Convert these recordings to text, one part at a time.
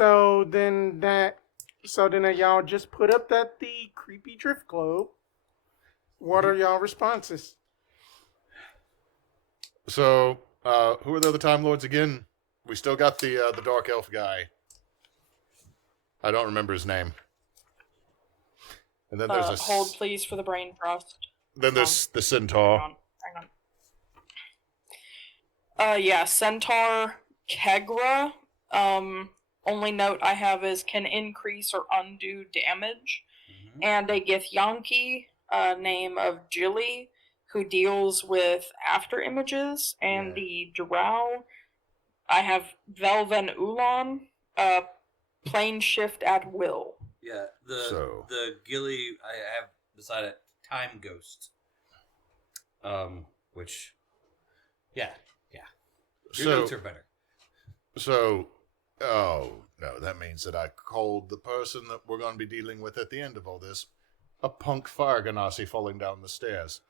So then y'all just put up the creepy drift globe. What are y'all responses? So, who are the other Time Lords again? We still got the Dark Elf guy. I don't remember his name. And then there's hold please for the brain trust. Then there's the Centaur. Hang on. Yeah, Centaur Kegra. Only note I have is can increase or undo damage. Mm-hmm. And a Githyanki, name of Jilly, who deals with after images. And the Drow, I have Velven Ulan, plane shift at will. Yeah, the Gilly I have beside it, Time Ghost. Which, yeah. Your notes are better. So, oh, no, that means that I called the person that we're going to be dealing with at the end of all this a punk fire ganassi falling down the stairs.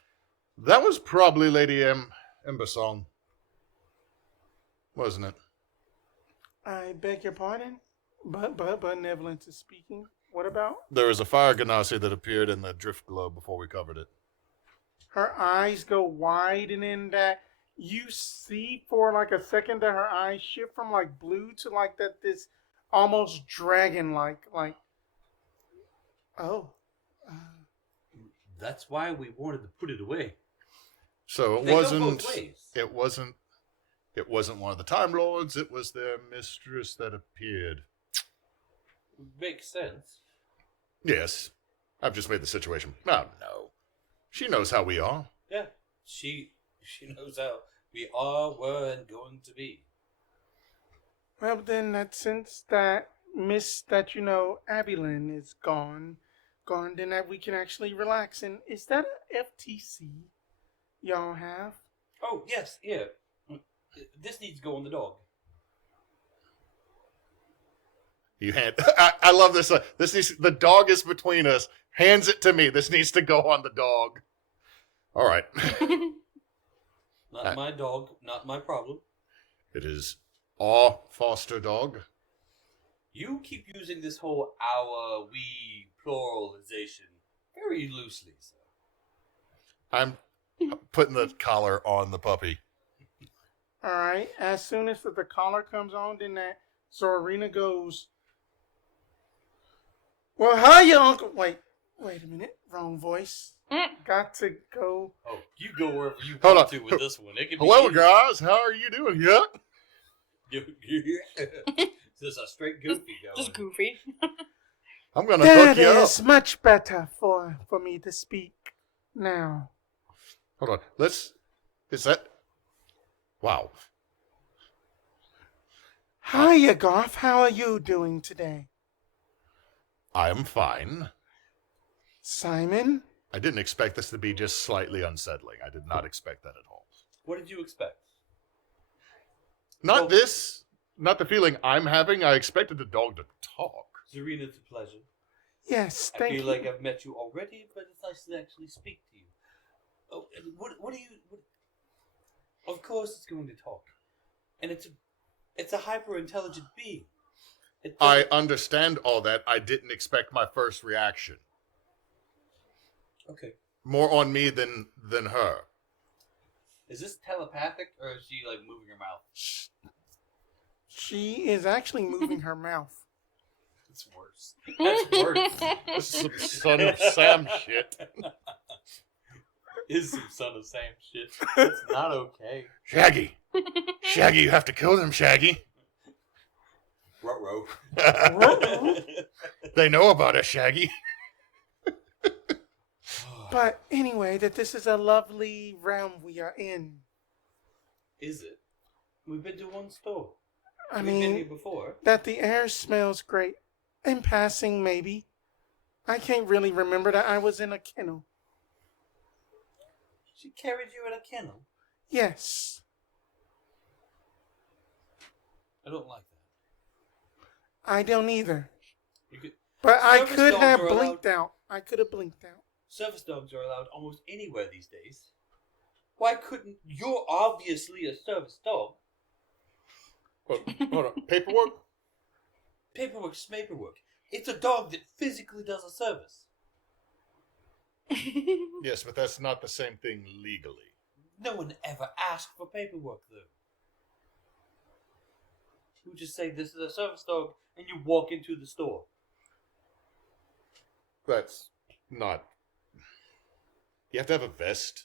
That was probably Lady Embersong, wasn't it? I beg your pardon? But Benevolence is speaking. What about? There was a fire ganassi that appeared in the drift globe before we covered it. Her eyes go wide, and in that you see for like a second that her eyes shift from like blue to like this almost dragon-like. That's why we wanted to put it away. So it wasn't one of the Time Lords, it was their mistress that appeared. Makes sense. Yes. I've just made the situation. Oh, no. She knows how we are. Yeah. She knows how we are, were, and going to be. Well, then, since Abylin is gone, then that we can actually relax. And is that a FTC y'all have? Oh, yes, yeah. This needs to go on the dog. You hand. I love this. The dog is between us. Hands it to me. This needs to go on the dog. All right. Not my dog. Not my problem. It is our foster dog. You keep using this whole our, we pluralization very loosely, sir. I'm putting the collar on the puppy. All right. As soon as the collar comes on, then that Zorina goes, well, hiya, Uncle. Wait a minute. Wrong voice. Got to go. Oh, you go wherever you want to with this one. It can Hello, be guys. How are you doing? Yeah. This is a straight goofy going. Just goofy. I'm going to hook you up. That is much better for me to speak now. Hold on. Is that... Wow. Hiya, Garf. How are you doing today? I am fine. Simon? I didn't expect this to be just slightly unsettling. I did not expect that at all. What did you expect? Not this. Not the feeling I'm having. I expected the dog to talk. Zarina, it's a pleasure. Yes, thank you. I feel like I've met you already, but it's nice to actually speak to you. Oh, what do you... Of course it's going to talk. And it's a hyper-intelligent being. I understand all that. I didn't expect my first reaction. Okay. More on me than her. Is this telepathic, or is she, like, moving her mouth? She is actually moving her mouth. It's worse. That's worse. This is some Son of Sam shit. Is some Son of Sam shit. That's not okay. Shaggy, you have to kill them, Shaggy. Ruh-roh. They know about us, Shaggy. But anyway, that this is a lovely realm we are in. Is it? We've been to one store. We've been here before. That the air smells great. In passing, maybe. I can't really remember that I was in a kennel. She carried you in a kennel? Yes. I don't like that. I don't either. You but I could have blinked out. I could have blinked out. Service dogs are allowed almost anywhere these days. Why couldn't... You're obviously a service dog. Hold on. Paperwork? Paperwork's paperwork. It's a dog that physically does a service. Yes, but that's not the same thing legally. No one ever asked for paperwork, though. You just say this is a service dog, and you walk into the store. That's not. You have to have a vest.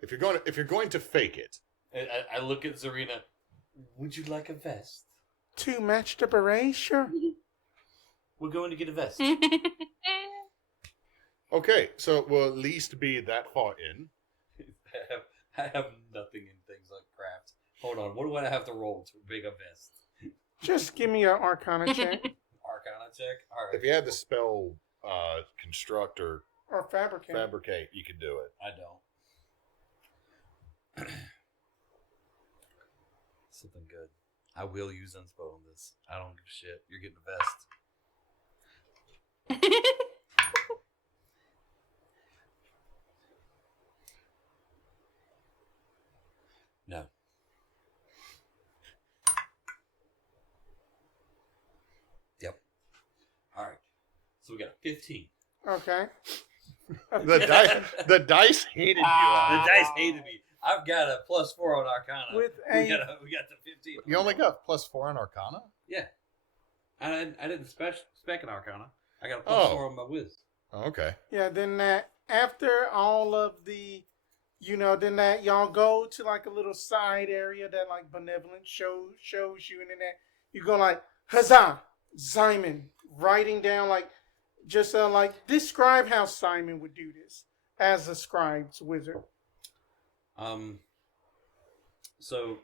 If you're going to fake it. I look at Zarina. Would you like a vest? To match the beret, sure. We're going to get a vest. Okay, so it will at least be that far in. I have nothing in things like craft. Hold on, what do I have to roll to make a vest? Just give me an Arcana check. Arcana check? Alright. If you had the spell construct or Or fabricate. you could do it. I don't. Something good. I will use Unspo on this. I don't give a shit. You're getting a vest. No. Yep. All right. So we got a 15. Okay. The dice hated you. The dice hated me. I've got a +4 on Arcana. With we got the 15. You only got +4 on Arcana? Yeah. I didn't spec an Arcana. I got a +4 on my Wiz. Oh, okay. Yeah, then that after all of the, then that y'all go to like a little side area that like Benevolent shows you, and then that you go like, huzzah, Simon, writing down like, just like, describe how Simon would do this as a scribe's wizard. So,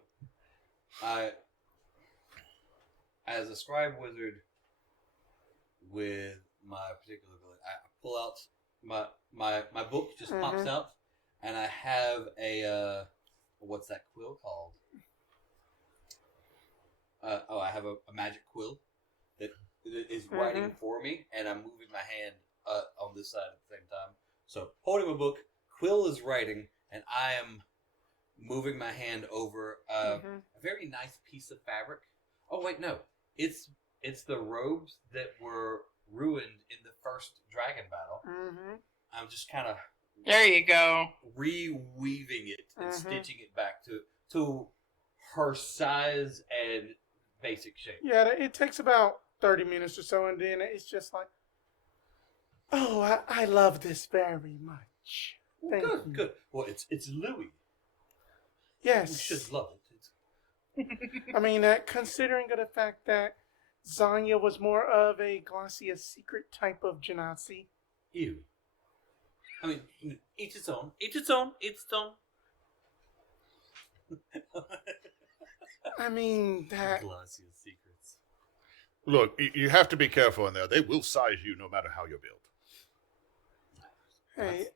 as a scribe wizard with my particular ability, I pull out my book just pops out, and I have a what's that quill called? I have a magic quill that is writing for me, and I'm moving my hand on this side at the same time. So holding my book, quill is writing, and I am moving my hand over a very nice piece of fabric. Oh wait, no, it's the robes that were ruined in the first dragon battle. I'm just kind of There you go. reweaving it and stitching it back to her size and basic shape. Yeah, it takes about 30 minutes or so, and then it's just like, oh, I love this very much. Thank you. Good. Well, it's Louis. Yes. You should love it. I mean, considering the fact that Zanya was more of a Glacia secret type of Genasi. Ew. I mean, each its own. Each its own. Each its own. I mean, that... Glacia's secrets. Look, you have to be careful in there. They will size you no matter how you're built. Hey,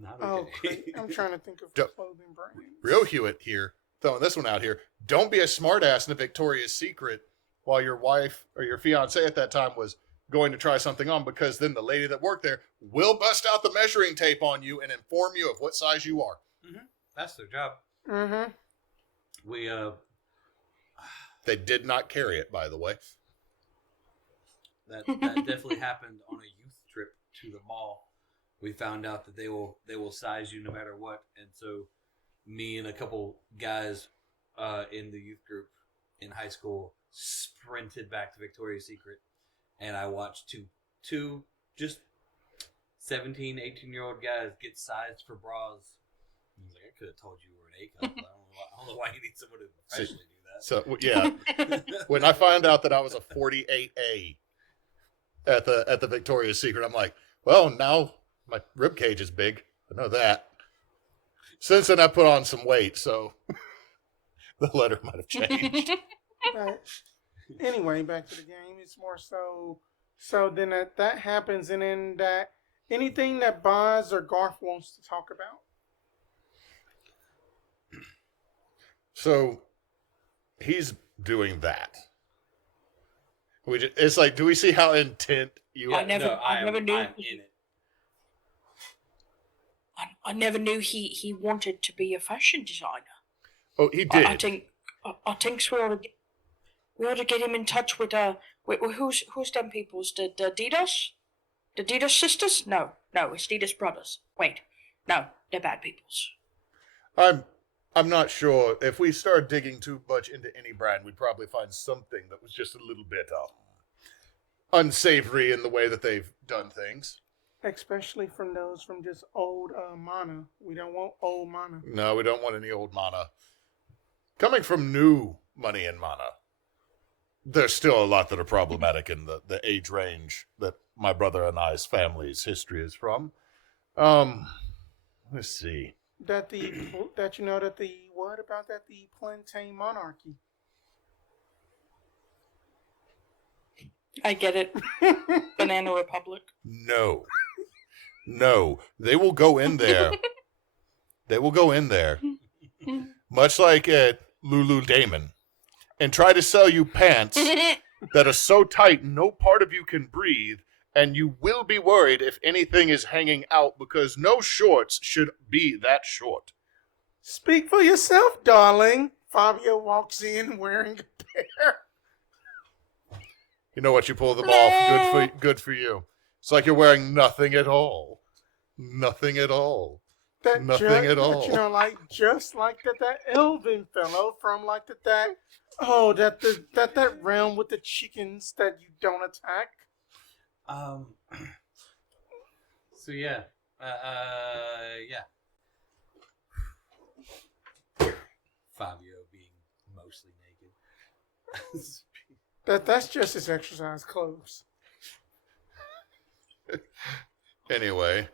Not oh, okay. great. I'm trying to think of Don't- clothing brands. Real Hewitt here, throwing this one out here. Don't be a smartass in a Victoria's Secret while your wife or your fiance at that time was going to try something on, because then the lady that worked there will bust out the measuring tape on you and inform you of what size you are. That's their job. We, They did not carry it, by the way. that definitely happened on a youth trip to the mall. We found out that they will size you no matter what, and so me and a couple guys in the youth group in high school sprinted back to Victoria's Secret, and I watched two just 17, 18-year-old guys get sized for bras. I was like, I could have told you were an A cup. I don't know why you need someone to professionally do that. So, yeah. When I found out that I was a 48A at the Victoria's Secret, I'm like, well, now my rib cage is big. I know that. Since then, I put on some weight, so the letter might have changed. But anyway, back to the game. It's more so then that happens, and then that anything that Boz or Garf wants to talk about. So he's doing that. It's like, do we see how intent you are? I never knew. I'm in it. I never knew he wanted to be a fashion designer. Oh, he did. I think We ought to get him in touch with who's them peoples? The Adidas? The Adidas sisters? No, it's Adidas brothers. Wait, no, they're bad peoples. I'm not sure. If we start digging too much into any brand, we'd probably find something that was just a little bit unsavory in the way that they've done things. Especially from those from just old mana. We don't want old mana. No, we don't want any old mana. Coming from new money and mana, there's still a lot that are problematic in the age range that my brother and I's family's history is from. Let's see. The plantain monarchy. I get it. Banana Republic. No. They will go in there. Much like at Lululemon, and try to sell you pants that are so tight no part of you can breathe, and you will be worried if anything is hanging out because no shorts should be that short. Speak for yourself, darling. Fabio walks in wearing a pair. You know what? You pull them off. Good for you. It's like you're wearing nothing at all. Nothing at all. Nothing at all. You know, like just like that Elvin fellow from like that realm with the chickens that you don't attack. So yeah. Yeah. Fabio being mostly naked. That's just his exercise clothes. Anyway.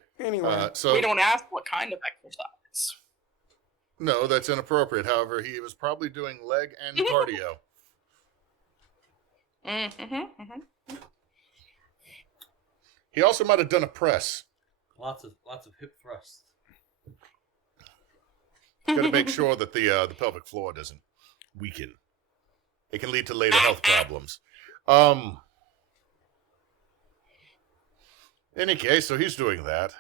So we don't ask what kind of exercise. No, that's inappropriate. However, he was probably doing leg and cardio. He also might have done a press. Lots of hip thrusts. Got to make sure that the pelvic floor doesn't weaken. It can lead to later health problems. Any case, so he's doing that.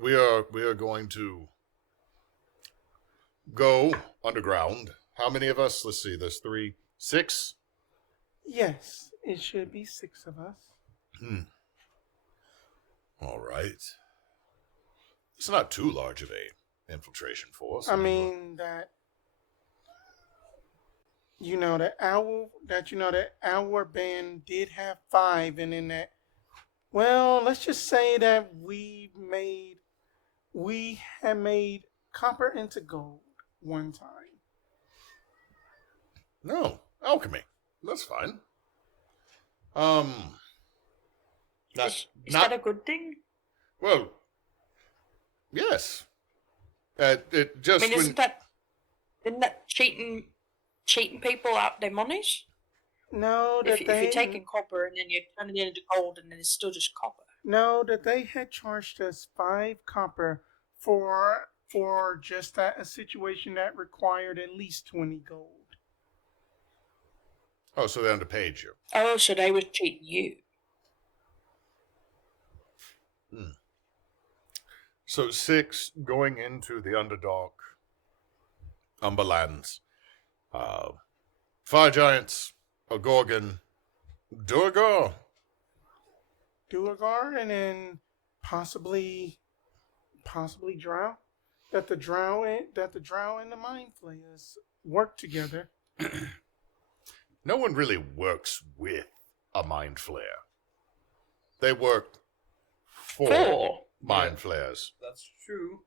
We are going to go underground. How many of us? Let's see. There's 3, 6. Yes, it should be 6 of us. All right. It's not too large of a infiltration force. I mean that. Our band did have 5, and in that. Well, let's just say that we had made copper into gold one time. No, alchemy. That's fine. Is that a good thing? Well, yes. It just. I mean, isn't that cheating people out their monies? No, if you're taking copper and then you turn it into gold and then it's still just copper. No, that they had charged us 5 copper for just a situation that required at least 20 gold. Oh, so they underpaid you. Oh, so they was cheating you. So 6 going into the Underdark, Umberlands. Fire giants, a Gorgon, Durgar, and then possibly Drow. That the Drow and the Mind Flayers work together. No one really works with a Mind Flayer. They work for Mind Flayers. That's true.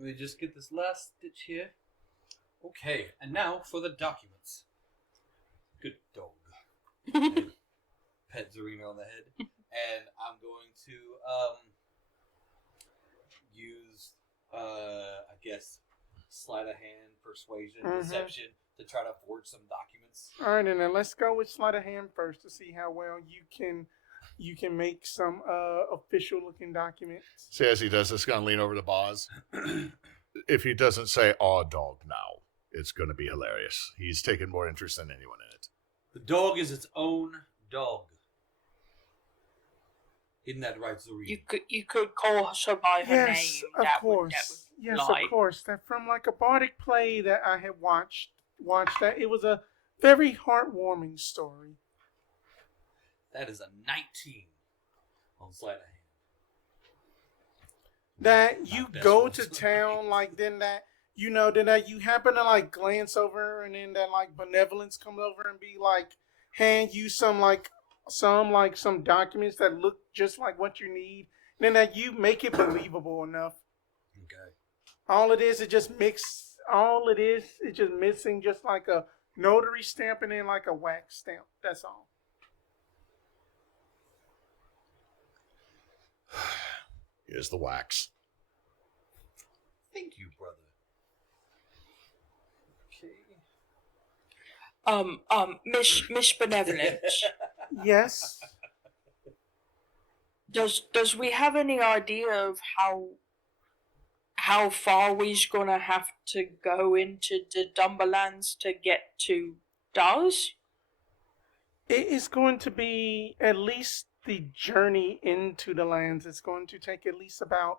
We just get this last stitch here. Okay, and now for the documents. Good dog. And pet Zarina on the head. And I'm going to use, I guess, sleight of hand, persuasion, deception to try to forge some documents. All right, and then let's go with sleight of hand first to see how well you can make some official looking documents. See, as he does this, going to lean over to Boz. If he doesn't say "aw dog" now, it's going to be hilarious. He's taken more interest than anyone in it. The dog is its own dog. Isn't that right, Zuri? You could call her by her name. Of course. That from like a bardic play that I had watched that it was a very heartwarming story. That is a 19 on sleight of hand. That you best go one. to town, like, then that you happen to like glance over, and then that like benevolence comes over and be like, hand you some documents that look just like what you need, and then that you make it believable enough. Okay. All it is just missing just like a notary stamp and then like a wax stamp. That's all. Here's the wax. Thank you, brother. Miss Benevolent, Yes. does we have any idea of how far we's gonna have to go into the Umberlands to get to Dawes? It is going to be at least the journey into the lands. It's going to take at least about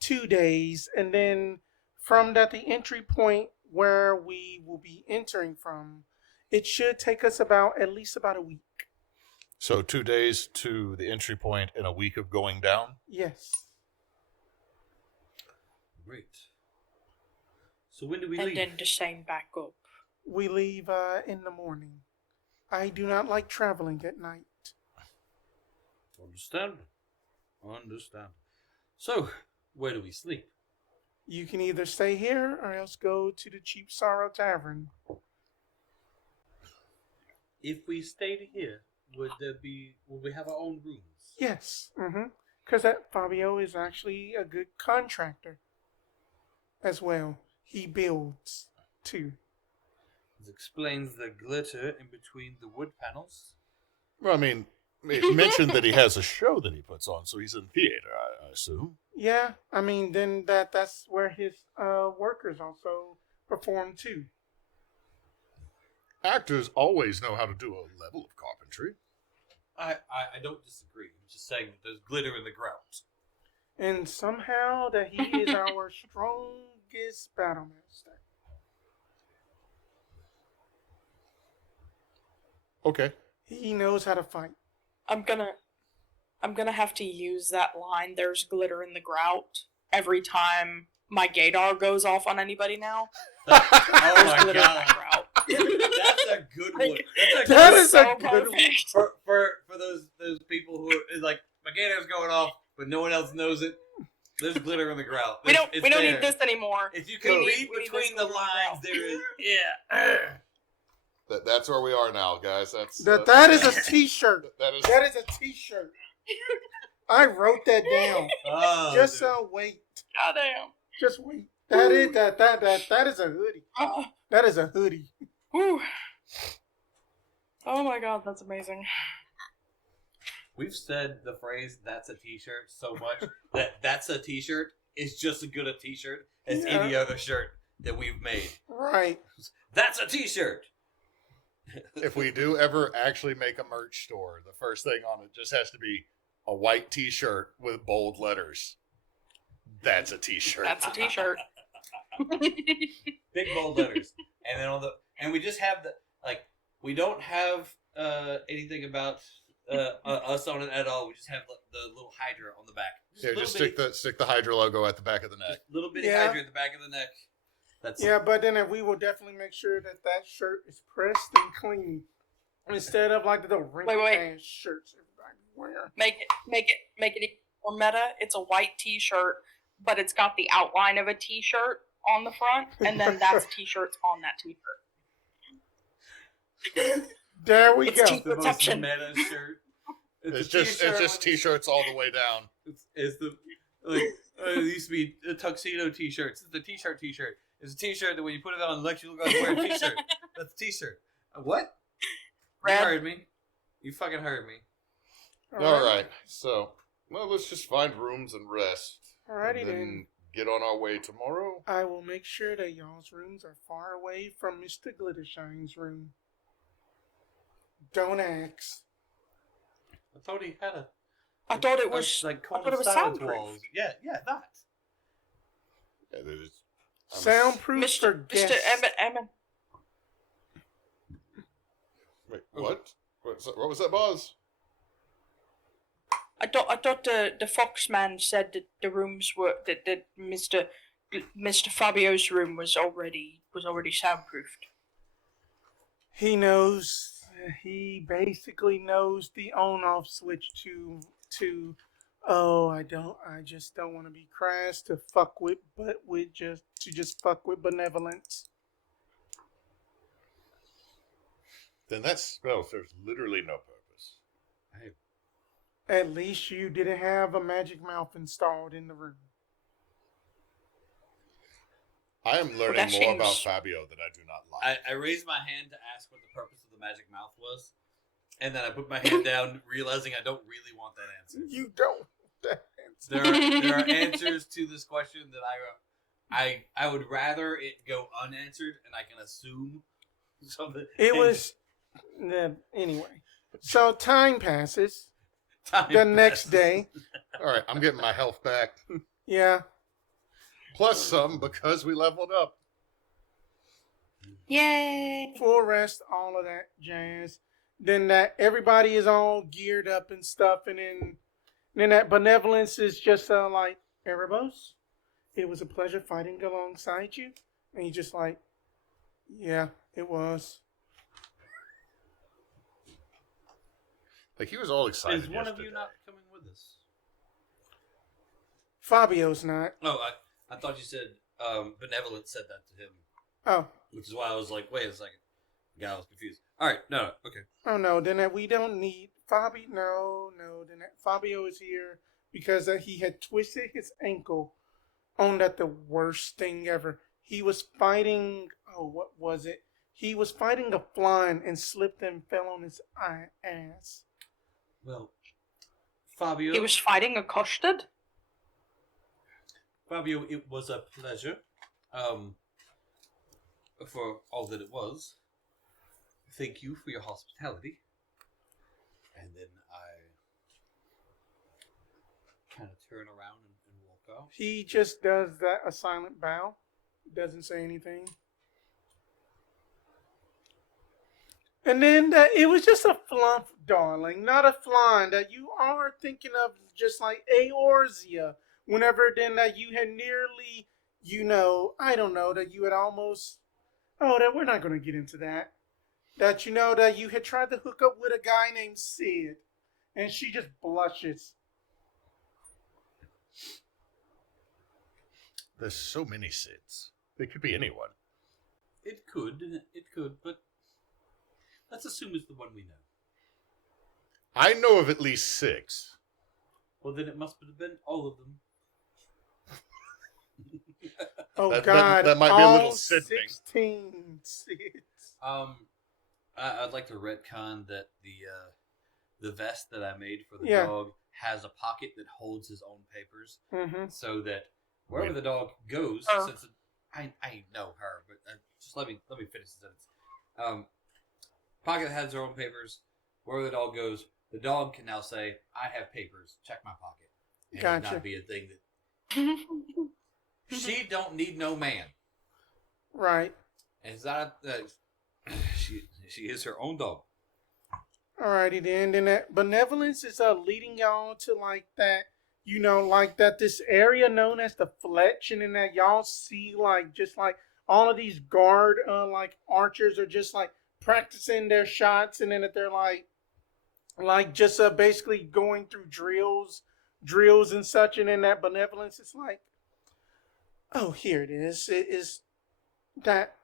2 days. And then from that, the entry point where we will be entering from, it should take us at least about a week. So 2 days to the entry point and a week of going down? Yes. Great. So when do we And leave? then the same back up. We leave in the morning. I do not like traveling at night. Understand. So, where do we sleep? You can either stay here or else go to the Cheap Sorrow Tavern. If we stayed here, would we have our own rooms? Yes. Because that Fabio is actually a good contractor as well. He builds too. This explains the glitter in between the wood panels. Well, I mean, it mentioned that he has a show that he puts on, so he's in theater, I assume. Yeah, I mean, then that's where his workers also perform too. Actors always know how to do a level of carpentry. I don't disagree. I'm just saying that there's glitter in the ground. And somehow that he is our strongest battlemaster. Okay. He knows how to fight. I'm gonna have to use that line, "There's glitter in the grout," every time my gaydar goes off on anybody now. Oh There's my glitter in god. that grout. That's a good one. Like, That it's is a so good one. perfect. For those people who are like, my gator's going off, but no one else knows it. There's glitter in the grout. We don't It's need there. this anymore. If you can We read need this between the glitter in the lines, grout. there is That's where we are now, guys. That is a T-shirt. That is. That is a T-shirt. I wrote that down. Oh, Just dude. so wait. Goddamn. Just wait. That is a hoodie. That is a hoodie. Whew. Oh my god, that's amazing. We've said the phrase "that's a T-shirt" so much that "that's a T-shirt" is just as good a T-shirt as Yeah. any other shirt that we've made. Right. That's a T-shirt. If we do ever actually make a merch store, the first thing on it just has to be a white T-shirt with bold letters. That's a T-shirt. That's a T-shirt. Big bold letters, and then we just have we don't have anything about us on it at all. We just have the little Hydra on the back. Here, just stick the Hydra logo at the back of the neck. Just little bitty Yeah. Hydra at the back of the neck. That's Yeah, but then we will definitely make sure that shirt is pressed and clean instead of like the wrinkled Wait. ass shirts everybody wear. Make it more meta. It's a white T-shirt, but it's got the outline of a T-shirt on the front, and then that's T-shirts on that T-shirt. There we It's go. cheap. the most Perception. meta shirt. It's a just t-shirt with- T-shirts all the way down. It's the it used to be tuxedo T-shirts. It's the T-shirt T-shirt. It's a T-shirt that when you put it on, it lets you look like you're wearing a T-shirt. That's a T-shirt. What? Red. You heard me. You fucking heard me. All right. So, well, let's just find rooms and rest. Alrighty and then. Get on our way tomorrow. I will make sure that y'all's rooms are far away from Mr. Glittershine's room. Don't ask. I thought he had a. I thought it was. like I thought it was soundproof. Yeah, that. Yeah, Soundproof for Mr. guests. Emmett. Wait, what? What was that, Boz? I thought the Foxman said that the rooms were that Mr. Fabio's room was already soundproofed. He knows. He basically knows the on-off switch to. Oh, I just don't want to be crass to fuck with, but just fuck with benevolence. Then that spell serves literally no purpose. At least you didn't have a magic mouth installed in the room. I am learning more about Fabio that I do not like. I raised my hand to ask what the purpose of the magic mouth was, and then I put my hand down, realizing I don't really want that answer. You don't want that answer. There are answers to this question that I would rather it go unanswered, and I can assume something. It was anyway. So time passes. Next day. All right, I'm getting my health back. Yeah. Plus some because we leveled up. Yay! Full rest, all of that jazz. Then that everybody is all geared up and stuff, and then that benevolence is just like, Erebos, it was a pleasure fighting alongside you. And he's just like, yeah, it was. Like, he was all excited. Is one of you not coming with us? Fabio's not. Oh, I thought you said Benevolent said that to him. Oh. Which is why I was like, wait a second. Yeah, I was confused. All right, no, okay. Oh, no, then we don't need Fabio. No, then Fabio is here because he had twisted his ankle on that the worst thing ever. He was fighting, what was it? He was fighting a fly and slipped and fell on his ass. Well, Fabio... He was fighting accosted? Fabio, it was a pleasure. For all that it was. Thank you for your hospitality. And then I kind of turn around and walk off. He just does a silent bow. Doesn't say anything. And then it was just a flump, darling, not a flan that you are thinking of, just like Eorzea. Whenever then that you had nearly, I don't know, that you had almost, that we're not going to get into that. That that you had tried to hook up with a guy named Sid. And she just blushes. There's so many Sids. They could be anyone. It could, but let's assume it's the one we know. I know of at least 6. Well, then it must have been all of them. Oh, God. That might be a little Sid 16 Sids. I'd like to retcon that the vest that I made for the dog has a pocket that holds his own papers, so that wherever the dog goes, since I know her, but just let me finish the sentence. Pocket has her own papers. Wherever the dog goes, the dog can now say, "I have papers. Check my pocket," and gotcha. not be a thing that she don't need no man. Right. And it's not she is her own dog. Alrighty then. Then that benevolence is leading y'all to like that, like that this area known as the Fletch, and then that y'all see like just like all of these guard like archers are just like practicing their shots, and then that they're like just basically going through drills and such, and then that benevolence is like, oh, here it is. It is that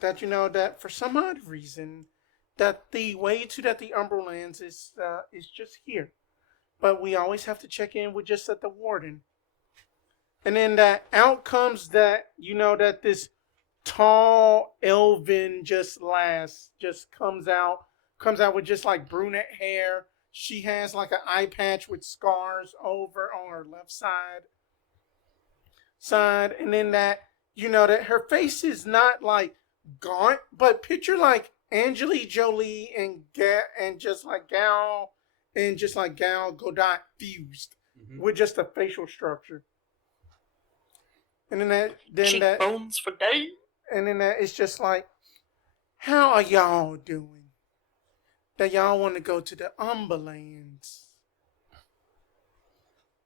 that for some odd reason that the way to that the Umberlands is just here, but we always have to check in with just at the warden, and then that out comes that that this tall elven just comes out with just like brunette hair. She has like an eye patch with scars over on her left side, and then that that her face is not like gaunt, but picture like Angelique Jolie and just like Gal Gadot fused with just a facial structure. And then cheekbones for days. And then that it's just like, how are y'all doing? That y'all want to go to the Umberlands?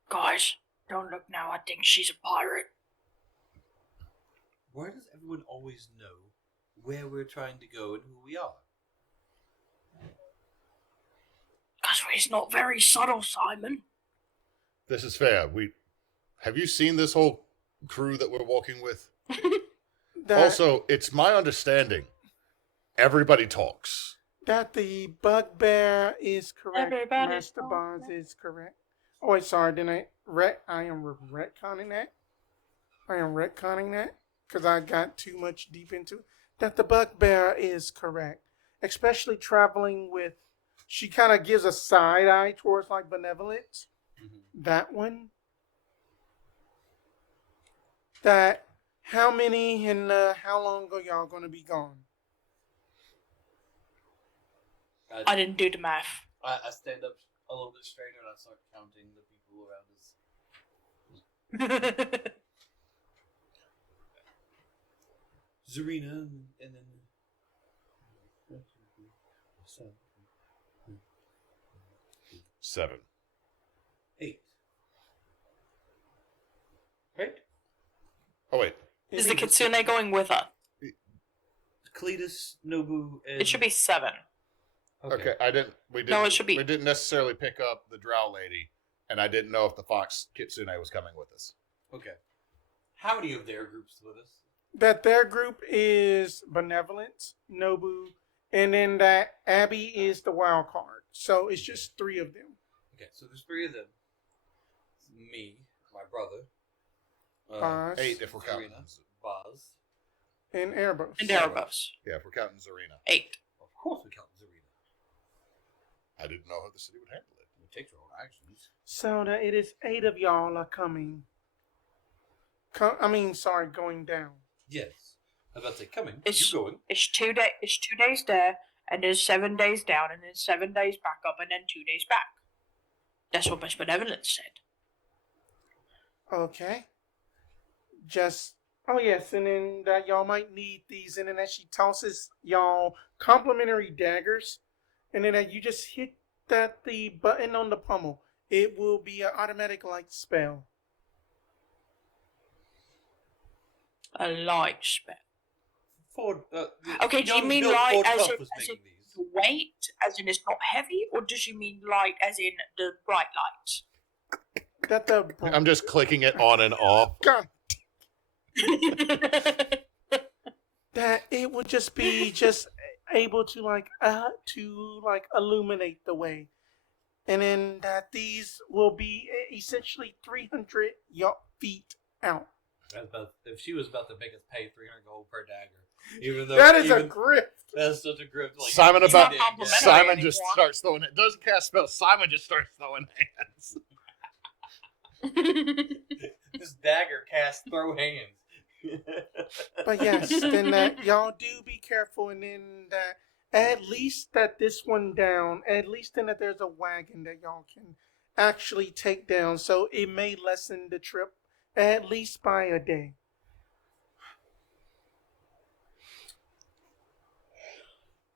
Guys, don't look now. I think she's a pirate. Why does everyone always know where we're trying to go and who we are? Because he's not very subtle, Simon. This is fair. Have you seen this whole crew that we're walking with? Also, it's my understanding everybody talks. That the bugbear is correct. Everybody Master talks. Bonds is correct. Oh, wait, sorry. Didn't I am retconning that. I am retconning that because I got too much deep into it. That the bugbear is correct. Especially traveling with, she kind of gives a side eye towards like benevolence. Mm-hmm. That one. That, how many and how long are y'all going to be gone? I didn't do the math. I stand up a little bit straighter and I start counting the people around us. Zarina and then 7. 8. Right? Oh, wait. Is the Kitsune going with us? Cletus, Nobu, and... It should be 7. Okay, we didn't. No, it should be- We didn't necessarily pick up the drow lady, and I didn't know if the fox kitsune was coming with us. Okay. How many of their groups with us? That their group is Benevolence, Nobu, and then that Abby is the wild card. So it's just 3 of them. Okay, so there's 3 of them. Me, my brother. Boz. 8 if we're counting. Zarina, Boz. And Erebos. And Erebos. Yeah, if we're counting Zarina. 8. Of course we count Zarina. I didn't know how the city would handle it. It takes her own actions. So that it is 8 of y'all are coming. Going down. Yes. I was about to say, coming. It's- You going? It's 2 days. It's 2 days there, and then 7 days down, and then 7 days back up, and then 2 days back. That's what Miss Benevolence said. Okay. Oh yes, and then that y'all might need these, and then as she tosses y'all complimentary daggers, and then that you just hit the button on the pommel. It will be an automatic light spell. A light spell. Okay, do you young mean Bill light Ford as Puff in, was as making in these. the weight, as in it's not heavy, or does you mean light as in the bright That the I'm just clicking it on and off. God, light? that it would just be just able to illuminate the way, and then that these will be essentially 300 feet out. If she was about to make us pay 300 gold per dagger, even though That is a grift. that's such a grip. Like, Simon It's about not complimentary Simon just anymore. starts throwing it. Doesn't cast spells. Simon just starts throwing hands. This dagger casts throw hands. But yes, then that y'all do be careful, and then that at least that this one down, at least then that there's a wagon that y'all can actually take down, so it may lessen the trip at least by a day.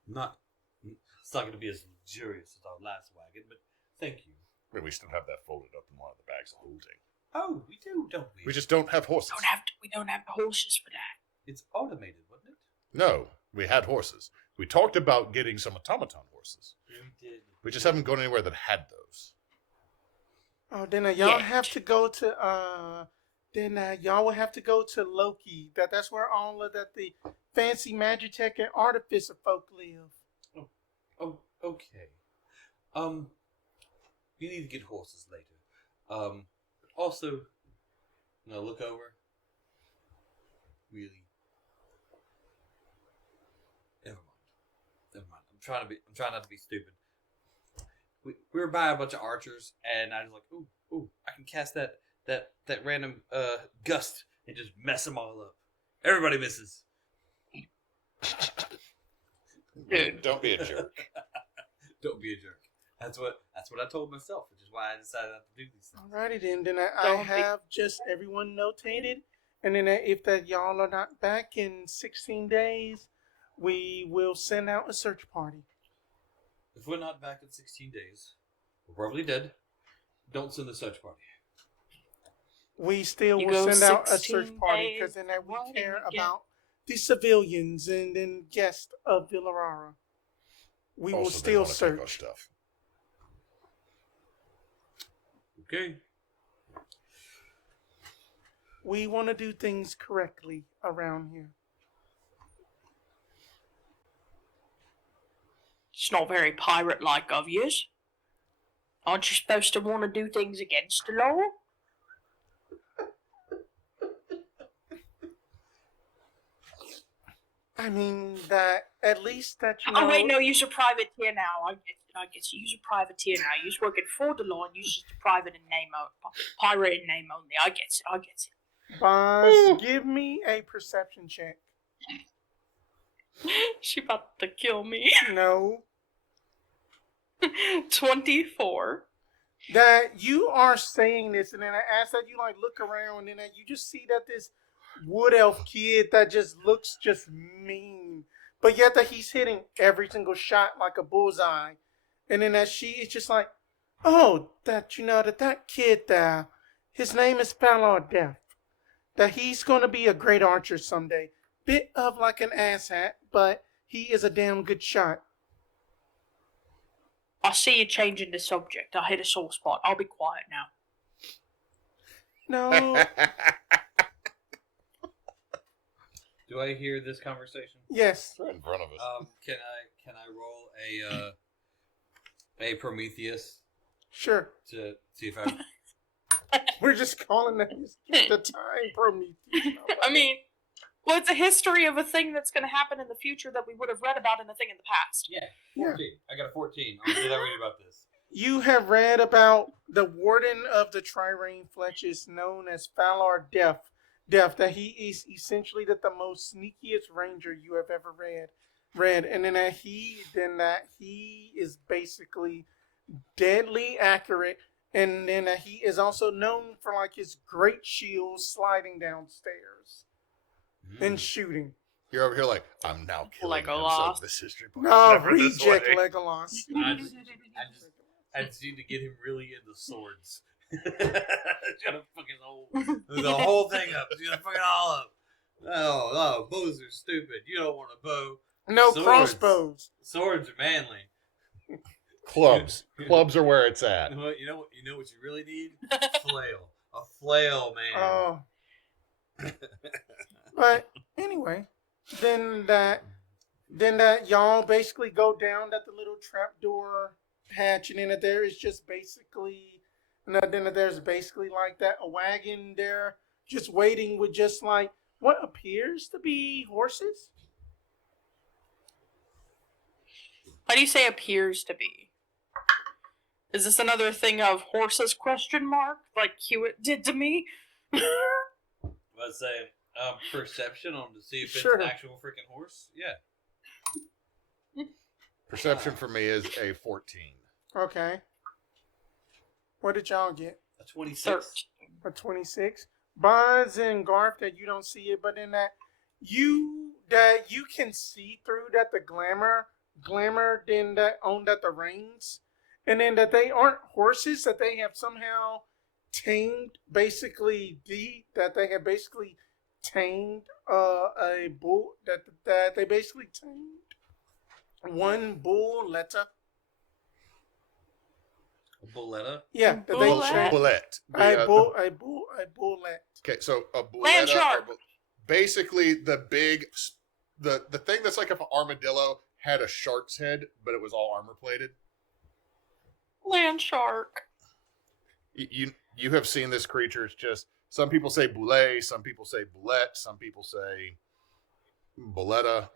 It's not going to be as luxurious as our last wagon, but thank you. But we still have that folded up in one of the bags of holding. Oh, we do, don't we? We just don't have horses. We don't have the horses for that. It's automated, wasn't it? No, we had horses. We talked about getting some automaton horses. We did. We just haven't gone anywhere that had those. Oh, then y'all Yet. have to go to y'all will have to go to Loki. That's where all of the fancy Magitech and Artificer folk live. Oh, okay. We need to get horses later. Also, look over. Really. Never mind. I'm trying not to be stupid. We were by a bunch of archers, and I was like, ooh, I can cast that random gust and just mess them all up. Everybody misses. Dude. Don't be a jerk. Don't be a jerk. That's what I told myself, which is why I decided not to do these things. Alrighty then. Then I Don't be- have just everyone notated, and then if that y'all are not back in 16 days, we will send out a search party. If we're not back in 16 days, we're probably dead. Don't send the search party. We still You will go send out a 16 search party because days, then that we what do care you get? about the civilians and then guests of Villarara. We will Also, they still wanna take our search. stuff. Okay. We want to do things correctly around here. It's not very pirate-like of yous. Aren't you supposed to want to do things against the law? I mean that at least that you know. Oh wait, no, you're a privateer now. I guess you're a privateer now. You're working for the law, and you're just a private in name, pirate in name only. I get it. Boss, give me a perception check. She about to kill me. No. 24. That you are saying this, and then as that you like look around, and then that you just see that this wood elf kid that just looks just mean, but yet that he's hitting every single shot like a bullseye, and then that she is just like, oh, that you know that kid there, his name is Fallor Death, that he's gonna be a great archer someday. Bit of like an asshat, but he is a damn good shot. I see you changing the subject. I hit a sore spot. I'll be quiet now. No. Do I hear this conversation? Yes. It's right in front of us. Can I roll a Prometheus Sure. to see if I? We're just calling that the time Prometheus. I mean, well, it's a history of a thing that's going to happen in the future that we would have read about in the thing in the past. Yeah, Yeah. 14. I got a 14. Did I read about this? You have read about the warden of the Trireme Fletches, known as Fallor Death, that he is essentially the most sneakiest ranger you have ever read, and then that he is basically deadly accurate, and then that he is also known for like his great shield sliding downstairs and shooting. You're over here like, I'm now killing him, so Legolas. this history book is No, never this reject way. Legolas. I just need to get him really into swords. It's gonna fucking the whole thing up. It's gonna fuck it all up. Oh, bows are stupid. You don't want a bow. No Swords. crossbows. Swords are manly. Clubs. Clubs are where it's at. You know what you really need? Flail. A flail, man. Oh. But anyway, then that y'all basically go down that the little trapdoor hatch, and then that there is just basically, then that there's basically like that a wagon there just waiting with just like what appears to be horses. Why do you say appears to be? Is this another thing of horses question mark like Hewitt did to me? Let's say perception on to see if it's Sure. an actual freaking horse. Yeah. Perception for me is a 14. Okay. What did y'all get? A 26. 13. A 26. Bonds and Garf that you don't see it, but in that you can see through that the glamour then that on that the reins, and then that they aren't horses, that they have somehow tamed that they have basically tamed a bull, that they basically tamed one bulletta. A bulletta. Yeah, that they Bullet? tamed Bullet. a bullet. Okay, so a bullet. Land shark. Basically, the thing that's like if an armadillo had a shark's head, but it was all armor plated. Land shark. You have seen this creature. It's just some people say boulet, some people say boulette, some people say bulletta.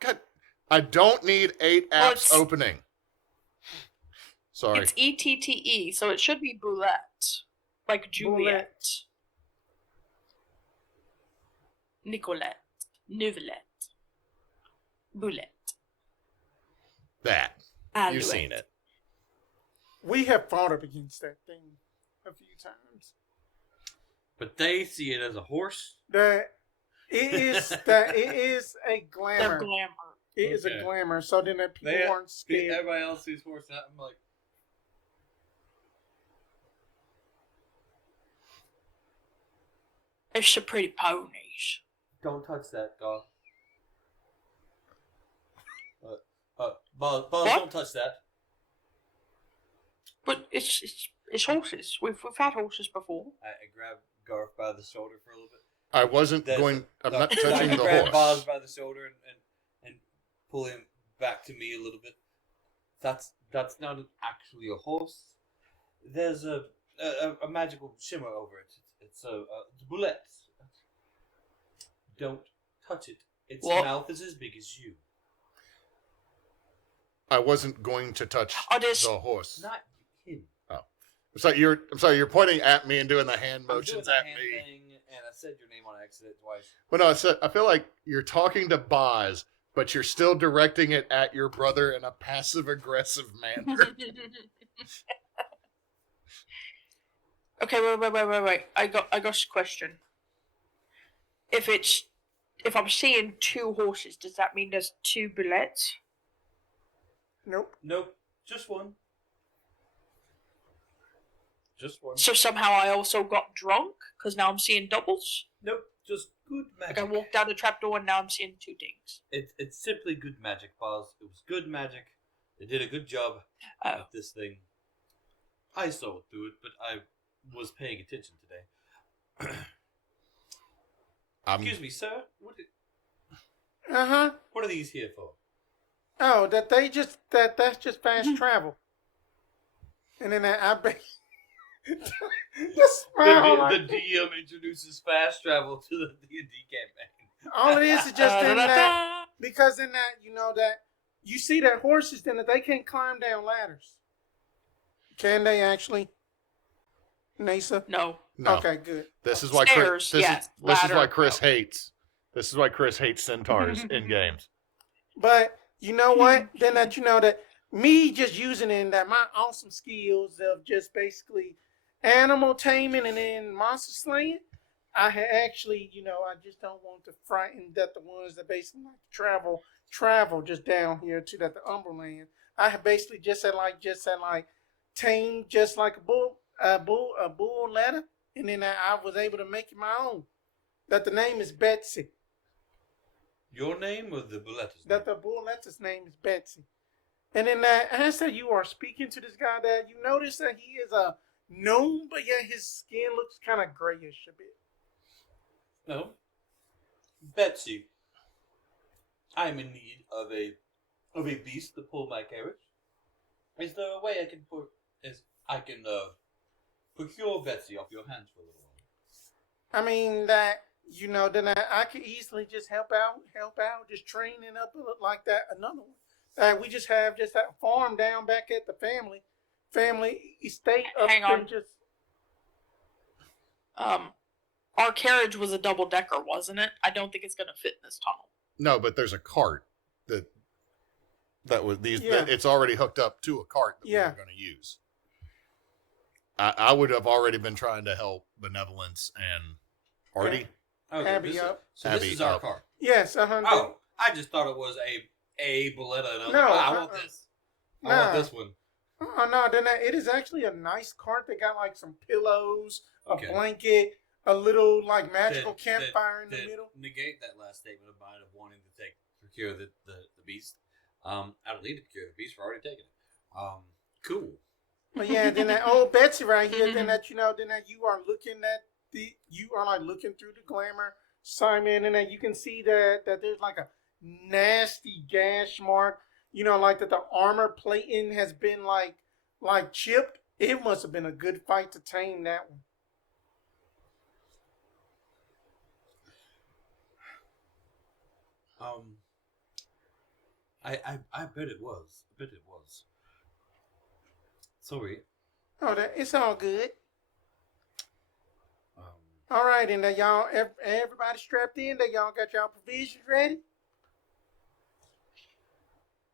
God, I don't need 8 Well, apps opening. Sorry. It's ETTE, so it should be Boulette. Like Juliet. Nicolette. Nivelette. Boulette. That. Alouette. You've seen it. We have fought up against that thing a few times. But they see it as a horse. It is a They're glamour. glamour. It is a Okay. glamour, so then that people weren't scared. Everybody else sees horse, and I'm like, It's the pretty ponies. don't touch that, Garf. Buzz, What? don't touch that. But it's horses. We've had horses before. I grabbed Garf by the shoulder for a little bit. I wasn't That's- going. I'm not I touching the grabbed Buzz horse. by the shoulder and pull him back to me a little bit. That's not actually a horse. There's a magical shimmer over it. It's a bullet. Don't touch it. Its What? mouth is as big as you. I wasn't going to touch the horse. Not him. I'm sorry. You're pointing at me and doing the hand I'm doing motions the at hand me. thing, and I said your name on accident twice. Well, no, I feel like you're talking to Boz, but you're still directing it at your brother in a passive aggressive manner. Okay, wait. I got a question. If I'm seeing two horses, does that mean there's two bullets? Nope. Nope, just one. Just one. So somehow I also got drunk because now I'm seeing doubles. Nope, just good magic. Like I walked down the trapdoor and now I'm seeing two things. It's simply good magic, Boz. It was good magic. They did a good job Oh. with this thing. I saw it through it, but I was paying attention today. Excuse me, sir. What are these here for? Oh, that's just fast travel. And then I bet. Just smile like The DM introduces fast travel to the D&D campaign. all it is just in that, because in that, that you see that horses then that they can't climb down ladders. Can they actually? Neysa? No. No. Okay, good. This is why Stairs, Chris. This yes. is why Ladder, Chris no. hates. This is why Chris hates centaurs in games. But you know what? Then that that me just using it in that my awesome skills of just basically animal taming and then monster slaying, I had actually, I just don't want to frighten that the ones that basically like travel just down here to that the Umberland. I have basically just said like tame just like a bull ladder, and then I was able to make it my own. That the name is Betsy. Your name or the bullet's That the bull lettuce name is Betsy. And then as that you are speaking to this guy, that you notice that he is a gnome, but yet his skin looks kind of grayish a bit. No. Betsy, I'm in need of a beast to pull my carriage. Is there a way I can procure Betsy off your hands for a little while? I mean that then I could easily just help out, just training up like that. Another one. We just have that farm down back at the family estate up Hang on. there. Just Our carriage was a double decker, wasn't it? I don't think it's gonna fit in this tunnel. No, but there's a cart that was these. Yeah. It's already hooked up to a cart that we were going to use. I would have already been trying to help Benevolence and Artie. Okay, Abby up. So this Abby is our up. car. yes, Oh, I just thought it was a Boletta, and I was No, like, I want this. I want this one. Oh no, then it is actually a nice cart. They got like some pillows, Okay. a blanket, a little like magical Then- campfire in the then middle. Negate that last statement of mine of wanting to procure the beast. I don't need to procure the beast. We're already taking it. Cool. But yeah, then that old Betsy right here, then that you are looking at like looking through the glamour, Simon, and then you can see that there's like a nasty gash mark. Like that the armor plating has been like chipped. It must have been a good fight to tame that one. I bet it was. Sorry. Oh, it's all good. Um, All right, and y'all, everybody strapped in. That y'all got y'all provisions ready.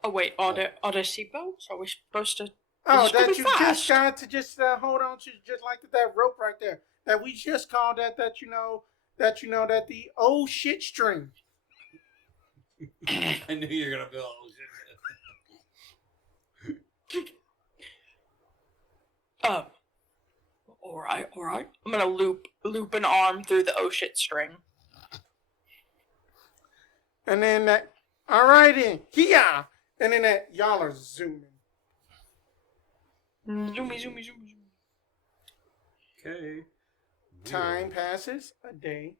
Oh wait, are there seatbelts? Are we supposed to? Oh, It's gonna that be you just fast. got to just hold on to just like that rope right there. That we just called that the oh shit string. I knew you were gonna be like, oh shit. All right. I'm gonna loop an arm through the oh shit string. And then that, all right then, here. And then that, y'all are zooming. Zoomy. Okay. Time passes, a day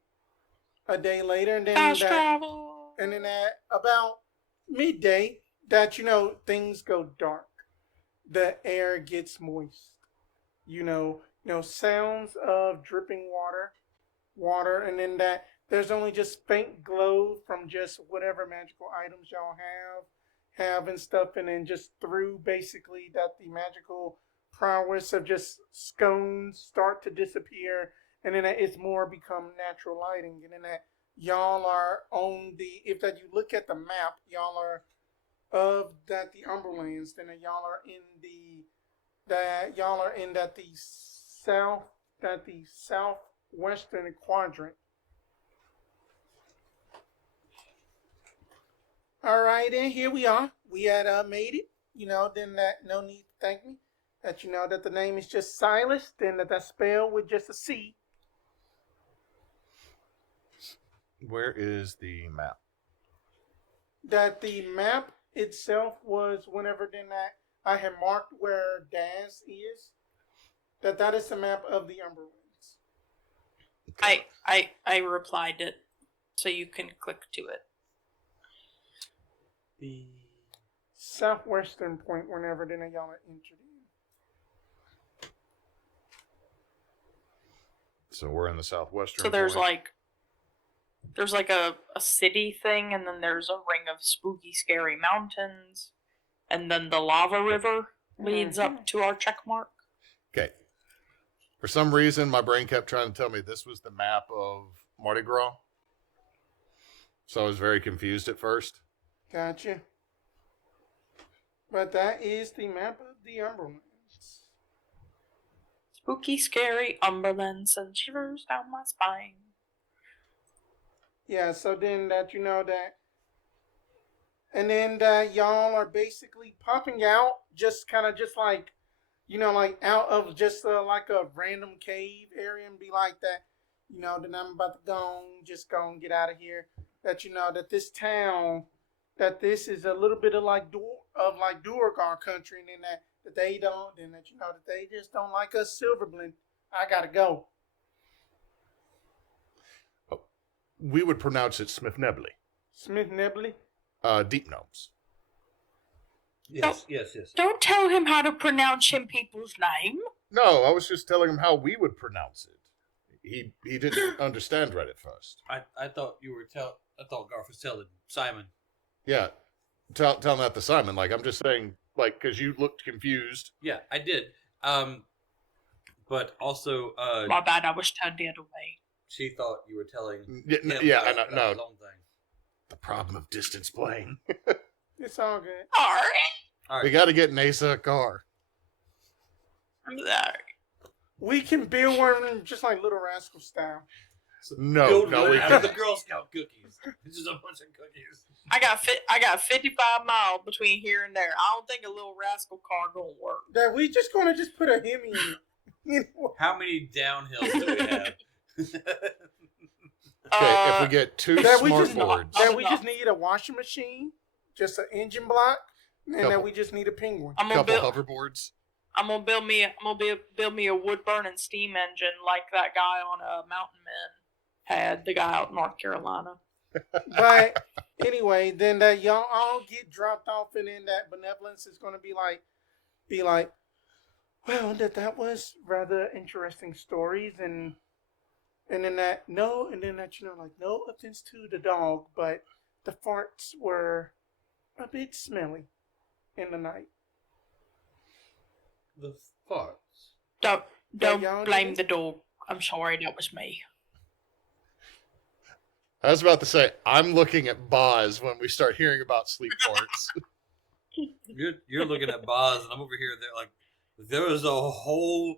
later, and then Fast that, travel. and then at about midday, that things go dark. The air gets moist. Sounds of dripping water, and then that there's only just faint glow from just whatever magical items y'all have and stuff, and then just through basically that the magical prowess of just scones start to disappear, and then it's more become natural lighting, and then that y'all are on the, if that you look at the map, y'all are of that the Umberlands, then y'all are in the southwestern quadrant. All right, and here we are. We had made it. Then that no need to thank me. That that the name is just Silas. Then that spelled with just a C. Where is the map? That the map itself was whenever then that I had marked where Daz is. That is the map of the Umberlands. I replied it, so you can click to it. The southwestern point whenever then y'all are entered in. So we're in the southwestern. So there's point. there's a city thing, and then there's a ring of spooky, scary mountains, and then the lava river leads up to our check mark. Okay. For some reason, my brain kept trying to tell me this was the map of Mardi Gras. So I was very confused at first. Gotcha. But that is the map of the Umberlands. Spooky, scary Umberlands and shivers down my spine. Yeah, so then that that. And then that y'all are basically popping out, just kind of just like, like out of just like a random cave area and be like that, then I'm about to just go and get out of here. That that this town, that this is a little bit of like Duergar country, and then that they don't, and that that they just don't like us Silverblend. I gotta go. Oh, we would pronounce it Smith Nebley. Smith Nebley? Deep Gnomes. Yes. Don't tell him how to pronounce him people's name. No, I was just telling him how we would pronounce it. He didn't understand right at first. I thought you were I thought Garf was telling Simon. Yeah, tell that to Simon. Like, I'm just saying, like, because you looked confused. Yeah, I did. But also, My bad, I was turned the other way. she thought you were telling him I know. about No, his own thing. the problem of distance playing. It's all good. Sorry. All We right. got to get Neysa a car. I'm sorry. We can build one just like Little Rascal style. No, Build no, one we out of can't. the Girl Scout cookies. It's just a bunch of cookies. I got 55 miles between here and there. I don't think a Little Rascal car gonna work. That we just gonna just put a Hemi in it. How many downhills do we have? Okay, if we get two That we smart just boards. that we just need a washing machine, just an engine block, and that Couple. we just need a penguin. I'm gonna couple build. hoverboards. I'm gonna build me a wood burning steam engine like that guy on Mountain Men had. The guy out in North Carolina. But anyway, then that y'all all get dropped off, and then that benevolence is gonna be like, well, that was rather interesting stories, and then that no offense to the dog, but the farts were a bit smelly in the night. The farts. Don't y'all blame did? the dog. I'm sorry, that was me. I was about to say, I'm looking at Boz when we start hearing about sleep parts. You're looking at Boz, and I'm over here. They're like, there was a whole